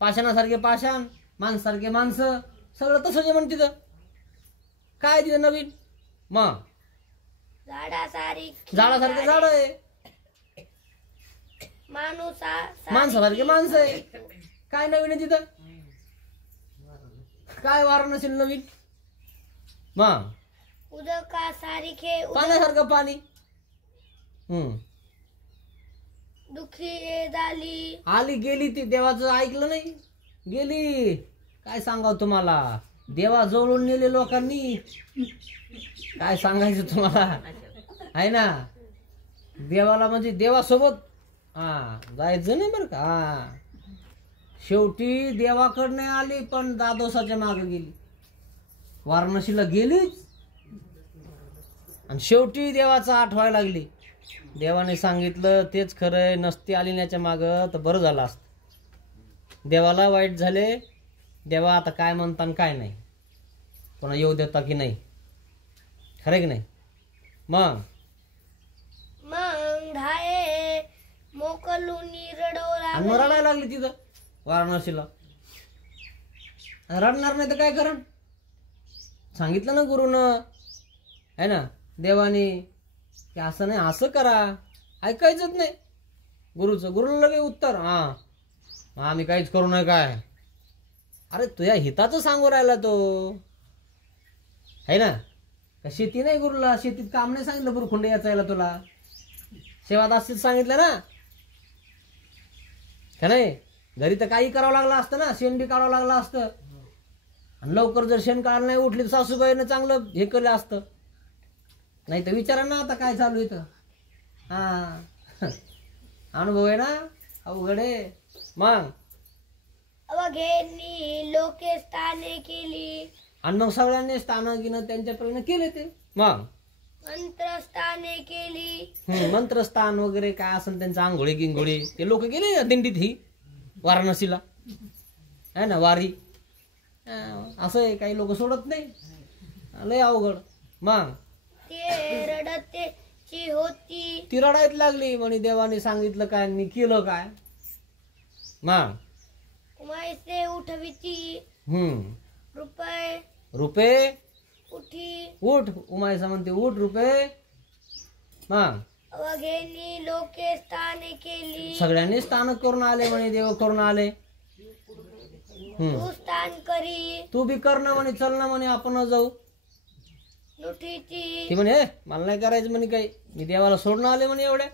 पाषाणासारखे पाषाण, माणसारखे माणसं, सगळं तसंच म्हण. तिथं काय तिथं नवीन. मग झाडासारखे झाड आहे, माणसासारखे माणसं आहे. काय नवीन आहे तिथं. काय वार नसेल नवीन. मग उदका सारिखे पाण्यासारखं पाणी. दुखी झाली आली गेली ती. देवाचं ऐकलं नाही, गेली. काय सांगावं तुम्हाला. देवा जवळून नेले लोकांनी. काय सांगायचं तुम्हाला आहे ना. देवाला म्हणजे देवासोबत जायचं नाही बरं का. शेवटी देवाकडे आली पण दादोसाच्या मागे गेली. वाराणसीला गेलीच आणि शेवटी देवाचं आठवायला लागली. देवाने सांगितलं तेच खरंय. नसती आली त्याच्या मागं तर बरं झालं असतं. देवाला वाईट झाले. देवा आता काय म्हणता काय नाही, कोणा येऊ देता की नाही. खरं की नाही. मग धाये मोकलुनी आणि मग रडायला लागली तिथं वाराणसीला. रडणार नाही तर काय करण. सांगितलं ना गुरुनं आहे ना देवाने की असं नाही असं करा. ऐकायचंच नाही गुरुचं. गुरुला लगे उत्तर आम्ही काहीच करू नये काय. अरे तुझ्या हिताचं सांगू राहिला तो आहे ना. शेती नाही गुरुला, शेतीत काम नाही सांगितलं बुरखुंडे याचायला तुला. सेवादासीच सांगितलं ना का नाही. घरी तर काही करावं लागलं असतं ना. शेण बी काढावं लागलं असतं. आणि लवकर जर शेण काढायला नाही उठली तर सासूबाईनं चांगलं हे केलं असतं. नाही तर विचारा ना आता काय चालू इथं. अनुभव आहे ना अवघड आहे. मग अवघेंनी लोके स्थाने केली आणि मग सगळ्यांनी स्थान गिनं त्यांच्यापर्यंत केले ते. मग मंत्रस्थाने केली. मंत्रस्थान वगैरे काय असेल त्यांचं आंघोळी गिंगोळी ते लोक गेले दिंडीत ही वाराणसीला आहे ना. वारी असं आहे. काही लोक सोडत नाही. लय अवघड. मग ते रडतेची होती. ती रडायला लागली म्हणे देवाने सांगितलं काय मी केलं काय. मग उमाईसे उठविती रुपये रुपये उठी उठ. उमायसा म्हणते उठ रुपये. मग अवघेंनी लोके स्थाने केली. सगळ्यांनी स्थान करून आले म्हणे. देव करून आले. तू स्थान करी. तू बी कर ना म्हणे. चल ना म्हणे आपण जाऊ. नुठीची ती म्हणे मला नाही करायचं म्हणे काही. मी देवाला सोडून आले म्हणे एवढ्या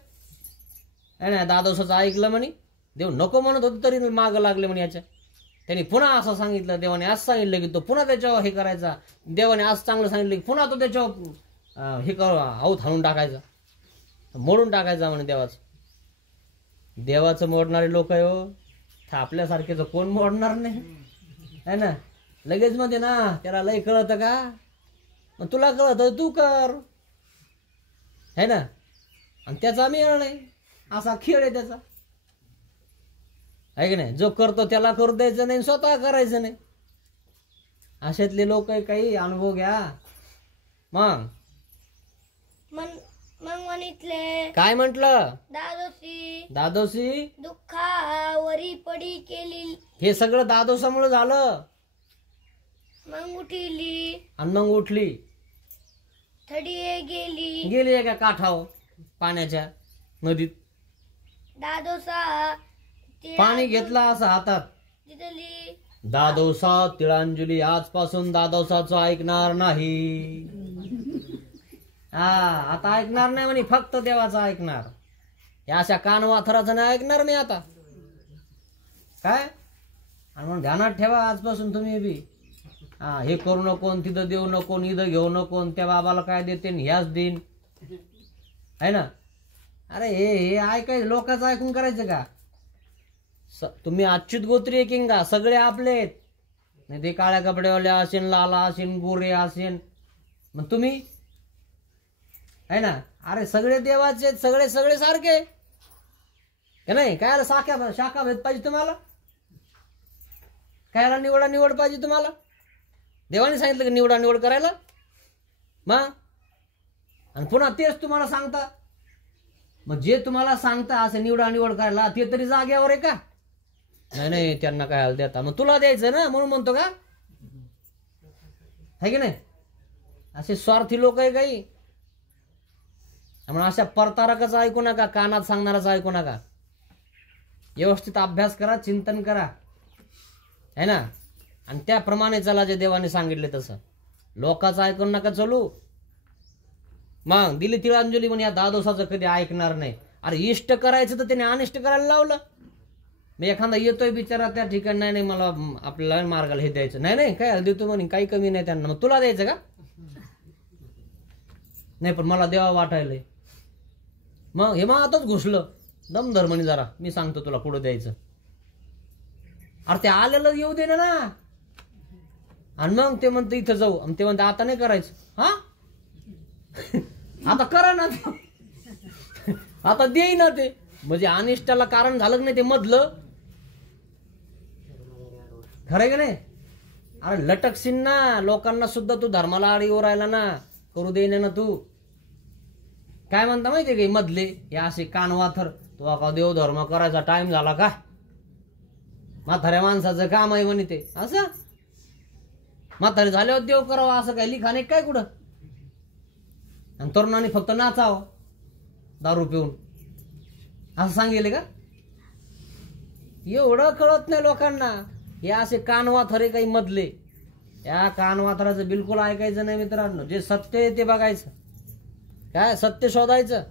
आहे ना. दादोसाचं ऐकलं म्हणे. देव नको म्हणत होतं तरी मागं लागले म्हणे याच्या. त्यांनी पुन्हा असं सांगितलं, देवाने असं सांगितलं की तो पुन्हा त्याच्यावर हे करायचा, देवाने असं चांगलं सांगितलं की पुन्हा तो त्याच्यावर हे आऊत हाणून टाकायचा, मोडून टाकायचा म्हणे देवाचं मोडणारे लोक आहे हो. आपल्यासारखेच कोण मोडणार नाही है ना. लगेच मध्ये ना त्याला लय कळतं का, मग तुला कळत तू कर है ना. आणि त्याचा मेळ नाही, असा खेळ आहे त्याचा, आहे की नाही. जो करतो त्याला करू द्यायचं नाही, स्वतः करायचं नाही. अशातले लोक काही अनुभव घ्या. मग म्हणितले काय म्हंटल, दादोशी दुःखावरी पडी केली. हे सगळं दादोसामुळे झालं. मग उठली आणि मग उठली, थडी गेली एका काठावर पाण्याच्या नदीत. दादोसा पाणी घेतला असं हातात. तिथली दादोसा तिळांजली, आजपासून दादोसाचं ऐकणार नाही. आता ऐकणार नाही म्हणे, फक्त देवाचं ऐकणार. या अशा कानवाथराचं नाही ऐकणार मी आता. काय आणि म्हणून ध्यानात ठेवा आजपासून तुम्ही बी. हे करू नको, तिथं देऊ नको, इथं घेऊ नको, त्या बाबाला काय देते ह्याच देईन है ना. अरे हे ऐकायचं, लोकांचं ऐकून करायचं का. तुम्ही अच्युत गोत्री किंगा सगळे आपलेत, नाही ते काळ्या कपड्यावाले असेन, लाला असेन, गोरे असेन, मग तुम्ही है ना. अरे सगळे देवाचे, सगळे सगळे सारखे का नाही. काय शाखा भेद पाहिजे तुम्हाला, कायला निवड पाहिजे तुम्हाला. देवाने सांगितलं की निवड करायला. मग आणि पुन्हा तेच तुम्हाला सांगता. मग जे तुम्हाला सांगता असं निवड करायला, ते तरी जाग्यावर आहे का. नाही त्यांना काय हाल देता, मग तुला द्यायचं ना म्हणून म्हणतो का, है की नाही. असे स्वार्थी लोक आहे काही. म्हणून अशा परतारकाचं ऐकू नका, कानात सांगणाराचं ऐकू नका. व्यवस्थित अभ्यास करा, चिंतन करा है ना. आणि त्याप्रमाणे चला, जे देवाने सांगितले तसं. लोकांचं ऐकून नका चलू. मग दिली तिळांजली म्हणे, या दादोसाचं कधी ऐकणार नाही. अरे इष्ट करायचं तर त्याने अनिष्ट करायला लावलं. मग एखादा येतोय बिचारा त्या ठिकाणी, नाही मला आपल्याला मार्गाला हे द्यायचं, नाही काय देतो म्हणे, काही कमी नाही त्यांना, मग तुला द्यायचं का. नाही पण मला देवा वाटायलंय. मग हे मग आताच घुसलं, दम धर म्हणे जरा, मी सांगतो तुला पुढं द्यायचं. अरे ते आलेलं येऊ दे ना. आणि मग ते म्हणतं इथं जाऊ, आणि ते म्हणतं आता नाही करायचं. हा आता करा ना, आता देई ना ते. म्हणजे अनिष्टाला कारण झालं नाही ते मधलं, खरं का नाही. अरे लटकशील ना, लोकांना सुद्धा तू धर्माला आडी ओरायला ना, करू दे ना तू. काय म्हणता माहितीये का मधले हे असे कानवाथर, तो का देव धर्म करायचा टाइम झाला का, म्हाताऱ्या माणसाचं काम आहे म्हणे ते. असं म्हातारे झाल्यावर देव करावा असं काय लिखाण काय कुठं. आणि तरुणांनी फक्त नाचावं दारू पिऊन, असं सांगितले का. एवढं कळत नाही लोकांना. हे असे कानवाथरे काही मधले, या कानवाथराचं बिलकुल ऐकायचं नाही मित्रांनो. जे सत्य आहे ते बघायचं, काय सत्य शोधायचं.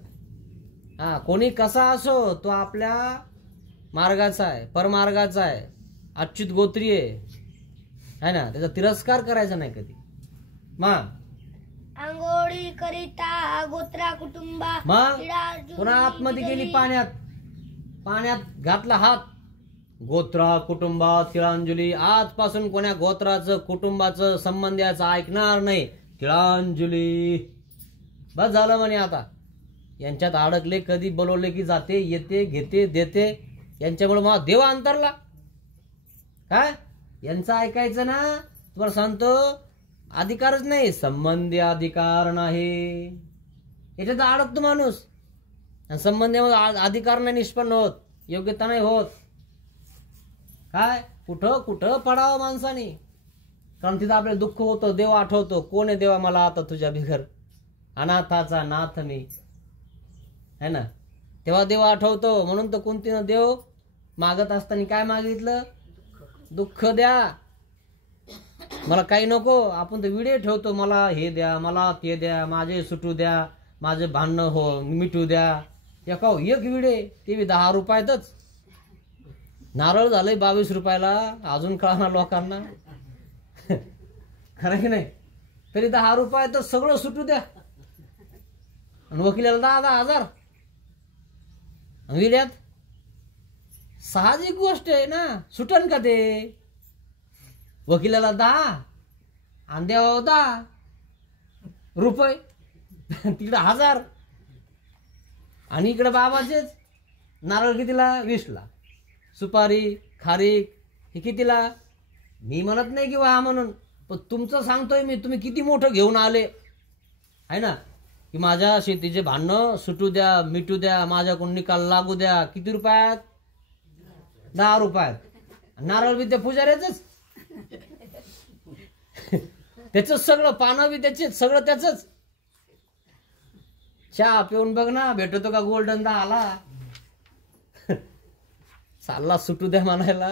कोणी कसा असो, तो आपल्या मार्गाचा आहे, परमार्गाचा आहे, अच्युत गोत्री आहे ना. त्याचा तिरस्कार करायचा नाही कधी. मग आंघोळी करिता गोत्रा कुटुंबा, मग पुन्हा आतमध्ये गेली, पाण्यात घातला हात. गोत्रा कुटुंबा तिळांजली, आजपासून कोण्या गोत्राचं कुटुंबाचं संबंधाचं ऐकणार नाही. तिळांजली बस झालं म्हणे. आता यांच्यात अडकले, कधी बोलवले की जाते, येते, घेते, देते. यांच्यामुळे मग देव अंतरला. काय यांचं ऐकायचं ना, तुम्हाला सांगतो अधिकारच नाही, संबंधी अधिकार नाही. याच्यात अडकतो माणूस. संबंधामध्ये अधिकार नाही निष्पन्न होत, योग्यता नाही होत. काय कुठं कुठं पडावं माणसाने. कारण तिथं आपल्याला दुःख होतं, देव आठवतो. कोण आहे देवा मला आता तुझ्या बिगर, अनाथाचा नाथ मी, है ना. तेव्हा देव आठवतो. म्हणून तर कुंतीनं देव मागत असताना काय मागितलं, दुःख द्या, मला काही नको. आपण तर विडे ठेवतो, मला हे द्या, मला ते द्या, माझे सुटू द्या, माझे भांडणं हो मिटू द्या. एक विडे ते बी 10 रुपयातच. नारळ झालंय 22 रुपयाला, अजून कळणार लोकांना. खरं की नाही? तरी 10 रुपये तर सगळं सुटू द्या. आणि वकिलाला 10,000 विड्यात. साहजिक गोष्ट आहे ना, सुटन का ते? वकिलाला 10 आणि देवा 10 रुपये, तिकडे 1000. आणि इकडे बाबाचेच नारळ कितीला? 20ला. सुपारी खारीक हे कितीला? मी म्हणत नाही की हा म्हणून, पण तुमचं सांगतोय मी. तुम्ही किती मोठं घेऊन आले आहे ना, की माझ्या शेतीचे भांडणं सुटू द्या, मिटू द्या, माझ्याकडून निकाल लागू द्या. किती रुपयात? 10 रुपयात. नारळ बी त्या पुजाऱ्याच, त्याच सगळं, पानं बी त्याचे, सगळं त्याच. चहा पिऊन बघ ना, भेटतो का गोल्डन 10ला? चालला सुटू द्या म्हणायला.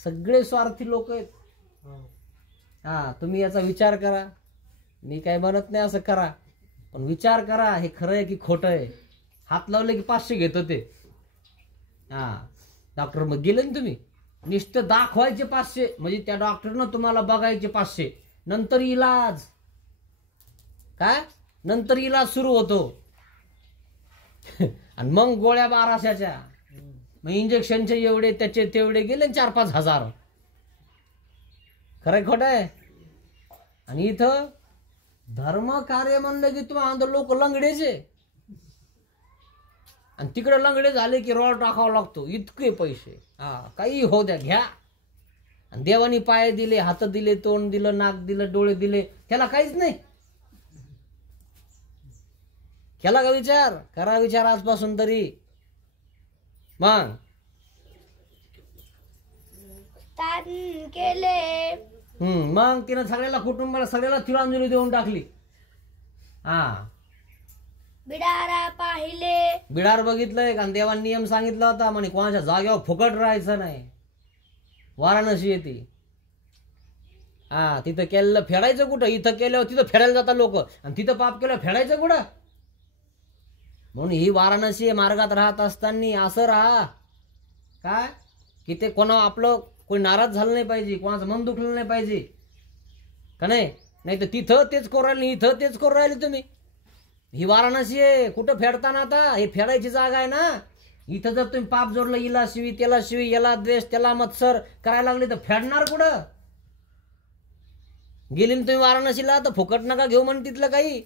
सगळे स्वार्थी लोक आहेत. हा, तुम्ही याचा विचार करा. मी काय म्हणत नाही असं करा, पण विचार करा हे खरं आहे की खोटं आहे. हात लावले की 500 घेत होते. हा, डॉक्टर मग गेले ना तुम्ही, नुसतं दाखवायचे 500, म्हणजे त्या डॉक्टरनं तुम्हाला बघायचे 500. नंतर इलाज काय? नंतर इलाज सुरू होतो. आणि मग गोळ्या 1200च्या, मग इंजेक्शनचे एवढे, त्याचे तेवढे गेले 4-5 हजार. खरंय खोटं आहे? आणि इथं धर्म कार्य म्हणलं की तुम्हाला लोक लंगडेचे, आणि तिकडे लंगडे झाले की रॉड टाकावा लागतो. इतके पैसे, हा काही हो द्या घ्या. आणि देवानी पाय दिले, हात दिले, तोंड दिलं, नाक दिलं, डोळे दिले, त्याला काहीच नाही. केला का विचार? करा विचार आजपासून तरी. मग केले. मग तिनं सगळ्याला, कुटुंबाला सगळ्याला तिळांजली देऊन टाकली. हा, बिडारा पाहिले. बिडार बघितलंय का? देवाने नियम सांगितला होता म्हणे कोणाच्या जागेवर फुकट राहायचं नाही. वाराणसी येते. हा, तिथं केलेलं फेडायचं कुठं? इथं केल्यावर तिथं फेडायला जातात लोक, आणि तिथं पाप केलं फेडायचं कुठं? म्हणून ही वाराणसी मार्गात राहत असताना असं राहा काय, की ते कोणा आपलं कोणी नाराज झालं नाही पाहिजे, कोणाचं मन दुखलं नाही पाहिजे का नाही? नाही तर तिथं तेच करू राहिले, इथं तेच करू राहिले तुम्ही. ही वाराणसी आहे, कुठं फेडताना? आता हे फेडायची जागा आहे ना. इथं जर तुम्ही पाप जोडलं, इला शिवी त्याला शिवी, याला द्वेष त्याला मत्सर करायला लागले तर फेडणार कुठं? गेली तुम्ही वाराणसीला तर फुकट नका घेऊ म्हण तिथलं काही.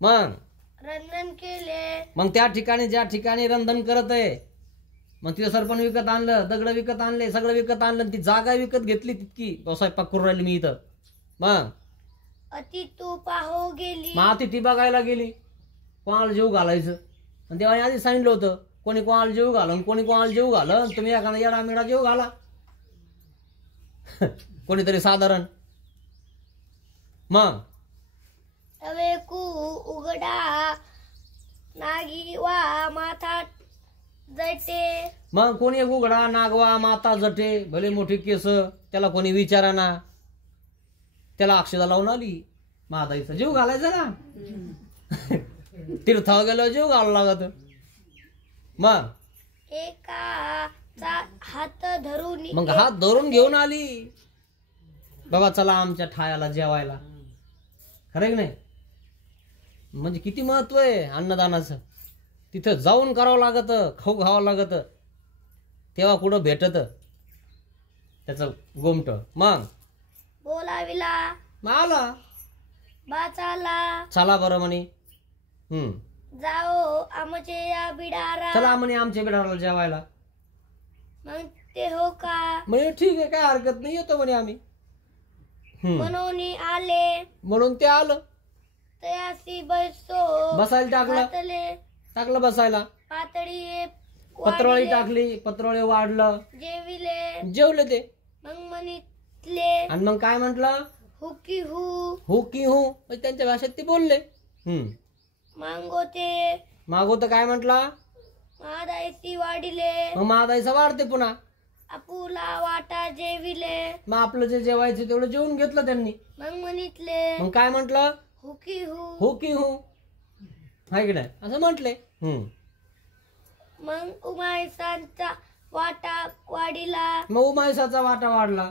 मग रंधन केले. मग त्या ठिकाणी, ज्या ठिकाणी रंधन करत आहे, मग तिथं सरपण विकत आणलं, दगड विकत आणले, सगळं विकत आणलं, ती जागा विकत घेतली तितकी. स्वयंपाक करून राहिली मी इथं. मग अति तू पाहो गेली. मग अतिथी बघायला गेली, कोणाला जेव घालायचं. आणि तेव्हा आधी सांगितलं होतं, कोणी कोणाला जेव घालन, कोणी कोणाला जेव घालन. तुम्ही एखादा येडा मेडा जेव घाला कोणीतरी साधारण. मग तवे कू उघडा नागी वा माथा जटे. मग कोणी एक उघडा, नागवा, माता जटे, भले मोठी केस, त्याला कोणी विचारा ना, त्याला अक्षदा लावून आली. महादाईचा जीव घालायचा ना. तीर्थावर गेल्यावर जीव घालावं लागत. मग एकाचा हात धरून, मग हात धरून घेऊन आली, बाबा चला आमच्या ठायाला जेवायला. खरं की नाही? म्हणजे किती महत्व आहे अन्नदानाचं. तिथं जाऊन करावं लागत, खाऊ घावं लागत, तेव्हा कुठं भेटत त्याचं गोमट. मग बोलाविला. मग आला, बाचाला. चला बरं म्हणे. जाओ आमचे या बिडारा. चला म्हणे आमच्या बिडाराला जेवायला. मग ते हो का? म्हणजे ठीक आहे, काय हरकत नाही, येतो म्हणे आम्ही. म्हणून आले. म्हणून ते आलं. तयासी बैसो. बसायला टाकलं बसायला. पातळी पत्रवळी टाकली, पत्रवळी वाढलं, जेविले. जेवले ते. मग म्हणितले. आणि मग काय म्हंटल? हुकी हू. हो की हो, त्यांच्या भाषेत ते बोलले. मागोते. मागो तर काय म्हंटला? महादायसी वाढिले. मग महादाईचा वाढते पुन्हा. आपुला वाटा जेविले. मग आपलं जे जेवायचं तेवढं जेवून घेतलं त्यांनी. मग म्हणितले. मग काय म्हंटल? हुकी हू. हो की हो, हाय की नाही असं म्हटले. मग उमाईसांचा वाटा वाढीला. मग उमायसाचा वाटा वाढला.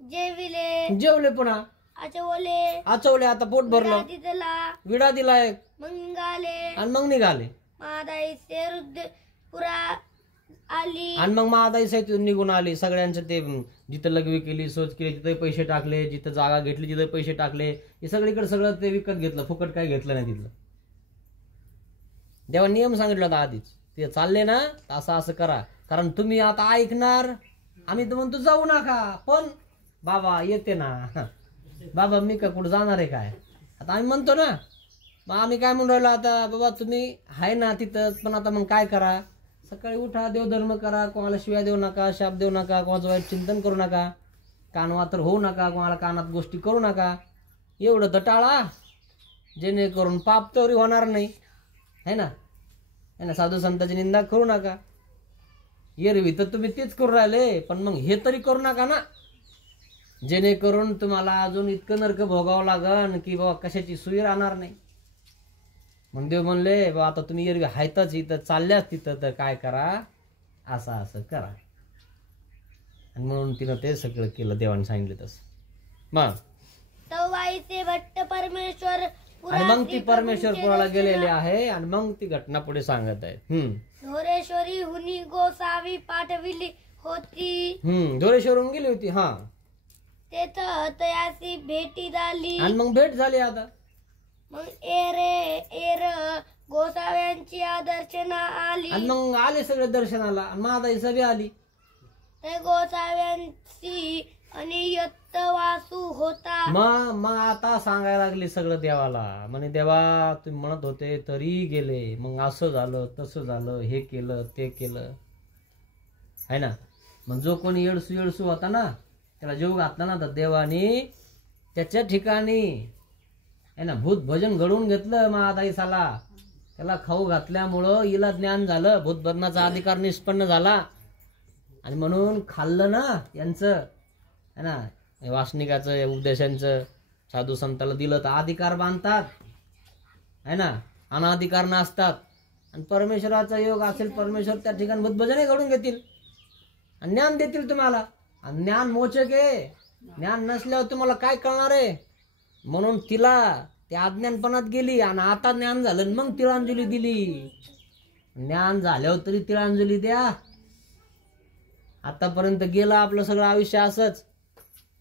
जेविले जेवले पुन्हा. आचवले आचवले, आता पोट भरलं. दिला विडा दिला एक. मग निघाले. आणि मग निघाले. महादाई पुरा आली. आणि मग महादाई सहित निघून आली. सगळ्यांचं ते जिथं लघवी केली, सोच केली, तिथे पैसे टाकले, जिथं जागा घेतली तिथे पैसे टाकले, हे सगळीकडे सगळं ते विकत घेतलं. फुकट काही घेतलं नाही तिथलं. देवा नियम सांगितलं होता आधीच, ते चालले ना असं असं करा, कारण तुम्ही आता ऐकणार. आम्ही तर म्हणतो जाऊ नका, पण बाबा येते ना. बाबा मी का कुठं जाणार आहे काय? आता आम्ही म्हणतो ना, मग आम्ही काय म्हणून राहिलो आता, बाबा तुम्ही आहे ना तिथं, पण आता मग काय करा? सकाळी उठा, देवधर्म करा, कोणाला शिव्या देऊ नका, शाप देऊ नका, कोणाचं वाईट चिंतन करू नका, कानवातर होऊ नका, कोणाला कानात गोष्टी करू नका. एवढं तर टाळा, जेणेकरून पाप तरी होणार नाही, है ना. साधू संतांची निंदा करू नका. एरवी तर तुम्ही तेच करू राहिले, पण मग हे तरी करू नका ना, जेणेकरून तुम्हाला अजून इतकं नरक भोगावं लागन की बाबा कशाची सुई राहणार नाही. मग देव म्हणले बाबा आता तुम्ही एरवी हायतच इथं चालल्याच तिथं, तर काय करा, असं असं करा. आणि म्हणून तिनं ते सगळं केलं, देवाने सांगितलं तसं. मग तवाईचे भट्ट परमेश्वर आणि मग ती परमेश्वर पुराला गेलेली आहे. आणि मग ती घटना पुढे सांगत आहे. धोरेश्वरी हुनी गोसावी पाठविली होती. धोरेश्वरून गेली होती. हा, तेथं तयासी भेटी झाली. आणि मग भेट झाली. आता मग एर गोसाव्यांची दर्शना आली. आणि मग आले सगळे दर्शनाला. महादाई सभी आली. ते गोसाव्यांची अनियत वासू होता. मग आता सांगायला लागली सगळं देवाला. म्हणे देवा तुम्ही म्हणत होते तरी गेले, मग असं झालं तसं झालं, हे केलं ते केलं, है ना. मग जो कोणी येडसू होता ना, त्याला जीव घातला ना, तर देवाने त्याच्या ठिकाणी है ना भूत भजन घडवून घेतलं. महादाई साला त्याला खाऊ घातल्यामुळं हिला ज्ञान झालं, भूत भजनाचा अधिकार निष्पन्न झाला. आणि म्हणून खाल्लं ना यांचं, है ना, वासनिकाचं उपदेशांचं साधू संताला दिलं तर अधिकार बांधतात, है ना, अनाधिकार नसतात. आणि परमेश्वराचा योग असेल, परमेश्वर त्या ठिकाणी भूत भजनही घडून घेतील आणि ज्ञान देतील तुम्हाला. आणि ज्ञान मोचक आहे, ज्ञान नसल्यावर तुम्हाला काय कळणार आहे? म्हणून तिला त्या अज्ञानपणात गेली आणि आता ज्ञान झालं, मग तिळांजली दिली. ज्ञान झाल्यावर तरी तिळांजली द्या. आतापर्यंत गेलं आपलं सगळं आयुष्य असंच,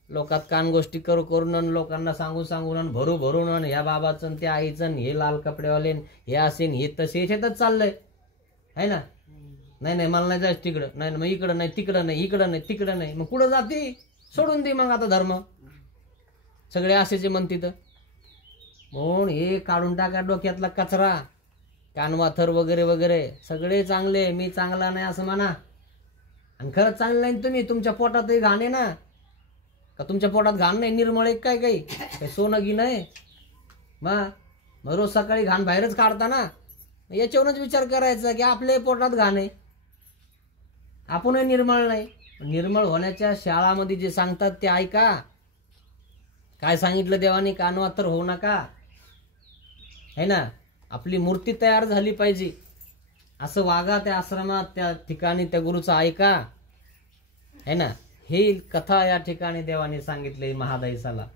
लोकात कान गोष्टी करू करून, लोकांना सांगून भरू भरून, ह्या बाबाचं त्या आईचं, हे लाल कपडेवाले, हे असेन हे तसे, याच्यातच चाललंय, है ना. नाही मला नाही जायचं तिकडं, नाही मग इकडं नाही, तिकडं नाही, इकडं नाही, तिकडं नाही. मग कुठं जाती? सोडून दे मग आता धर्म. सगळे असेचे म्हणते तर. म्हणून हे काढून टाका डोक्यातला कचरा, कानवाथर वगैरे वगैरे. सगळे चांगले, मी चांगला नाही असं म्हणा. आणि खरंच चांगलं नाही तुम्ही, तुमच्या पोटातही घाण आहे ना, का तुमच्या पोटात घाण नाही? निर्मळ एक काय काही सोनं गी नाही. मग रोज सकाळी घाण बाहेरच काढता ना. याच्यावरूनच विचार करायचा की आपल्या पोटात घाण आहे, आपणही निर्मळ नाही. निर्मळ होण्याच्या शाळामध्ये जे सांगतात ते ऐका. काय सांगितलं देवाने? कानवातर होऊ नका, है ना. आपली मूर्ती तयार झाली पाहिजे असं वागा त्या आश्रमात, त्या ठिकाणी त्या गुरुचा ऐका, है ना. ही कथा या ठिकाणी देवाने सांगितली महादाईसाला,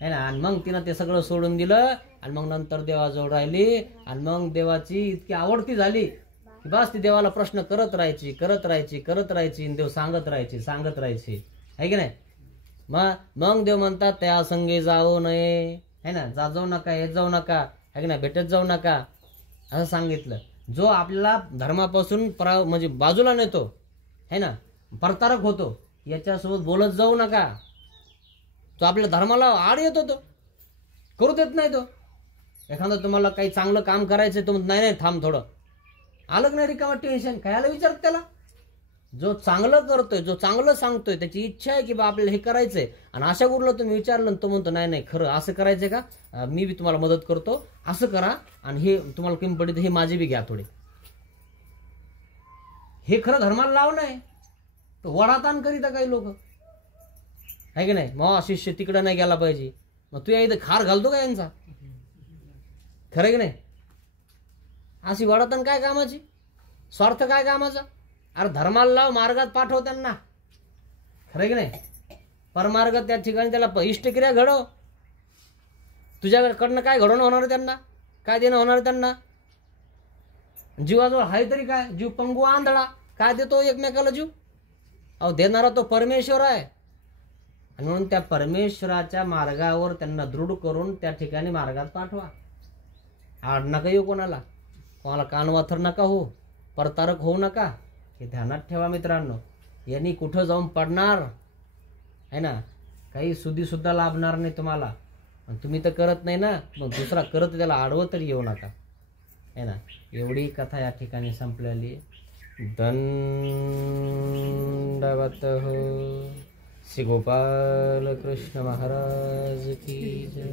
है ना. आणि मग तिनं ते सगळं सोडून दिलं आणि मग नंतर देवाजवळ राहिली. आणि मग देवाची इतकी आवडती झाली की बस ती देवाला प्रश्न करत राहायची. देव सांगत राहायची, है की नाही. मग देव म्हणतात त्या संगे जाऊ नये, है ना. जाऊ नका, येत जाऊ नका, है की नाही, भेटत जाऊ नका असं सांगितलं. जो आपल्याला धर्मापासून म्हणजे बाजूला नेतो, है ना, परतारक होतो, याच्यासोबत बोलत जाऊ नका. तो आपल्या धर्माला आड येतो, तो करू देत नाही. तो एखादा तुम्हाला काही चांगलं काम करायचं, तो नाही थांब थोडं, आलं नाही रिकामा टेन्शन, कायला विचारत त्याला. जो चांगलं करतोय, जो चांगलं सांगतोय, त्याची इच्छा आहे की बा आपल्याला हे करायचंय, आणि अशा गुरुला तुम्ही विचारलं तो म्हणतो नाही खरं असं करायचंय का, मी बी तुम्हाला मदत करतो, असं करा, आणि हे तुम्हाला कमी पडते हे माझे बी घ्या थोडे. हे खरं धर्माला लावणं आहे. तो वडाताण करीता काही लोक, आहे की नाही. मग शिष्य तिकडे नाही गेला पाहिजे, मग तू या इथं खार घालतो का यांचा? खरं की नाही. अशी वडाताण काय कामाची? स्वार्थ काय कामाचा? अरे धर्माला लाव, मार्गात पाठव त्यांना, खरं की नाही? परमार्ग त्या ठिकाणी त्याला इष्टक्रिया घडव. तुझ्याकडनं काय घडवणं होणार आहे त्यांना? काय देणं होणार आहे त्यांना? जीवाजवळ आहे तरी काय? जीव पंगू आंधळा, काय देतो एकमेकाला जीव? अहो देणारा तो परमेश्वर आहे. आणि म्हणून त्या परमेश्वराच्या मार्गावर त्यांना दृढ करून त्या ठिकाणी मार्गात पाठवा. आड नका येऊ कोणाला, कोणाला कानवाथर नका हो, परतारक होऊ नका. हे ध्यानात ठेवा मित्रांनो. यांनी कुठं जाऊन पडणार आहे ना, काही सुधी सुद्धा लाभणार नाही तुम्हाला. आणि तुम्ही तर करत नाही ना, मग दुसरा करत त्याला आडवं तरी येऊ नका, है ना. एवढी कथा या ठिकाणी संपलेली. दंडवत हो. श्री गोपाल कृष्ण महाराज की जय.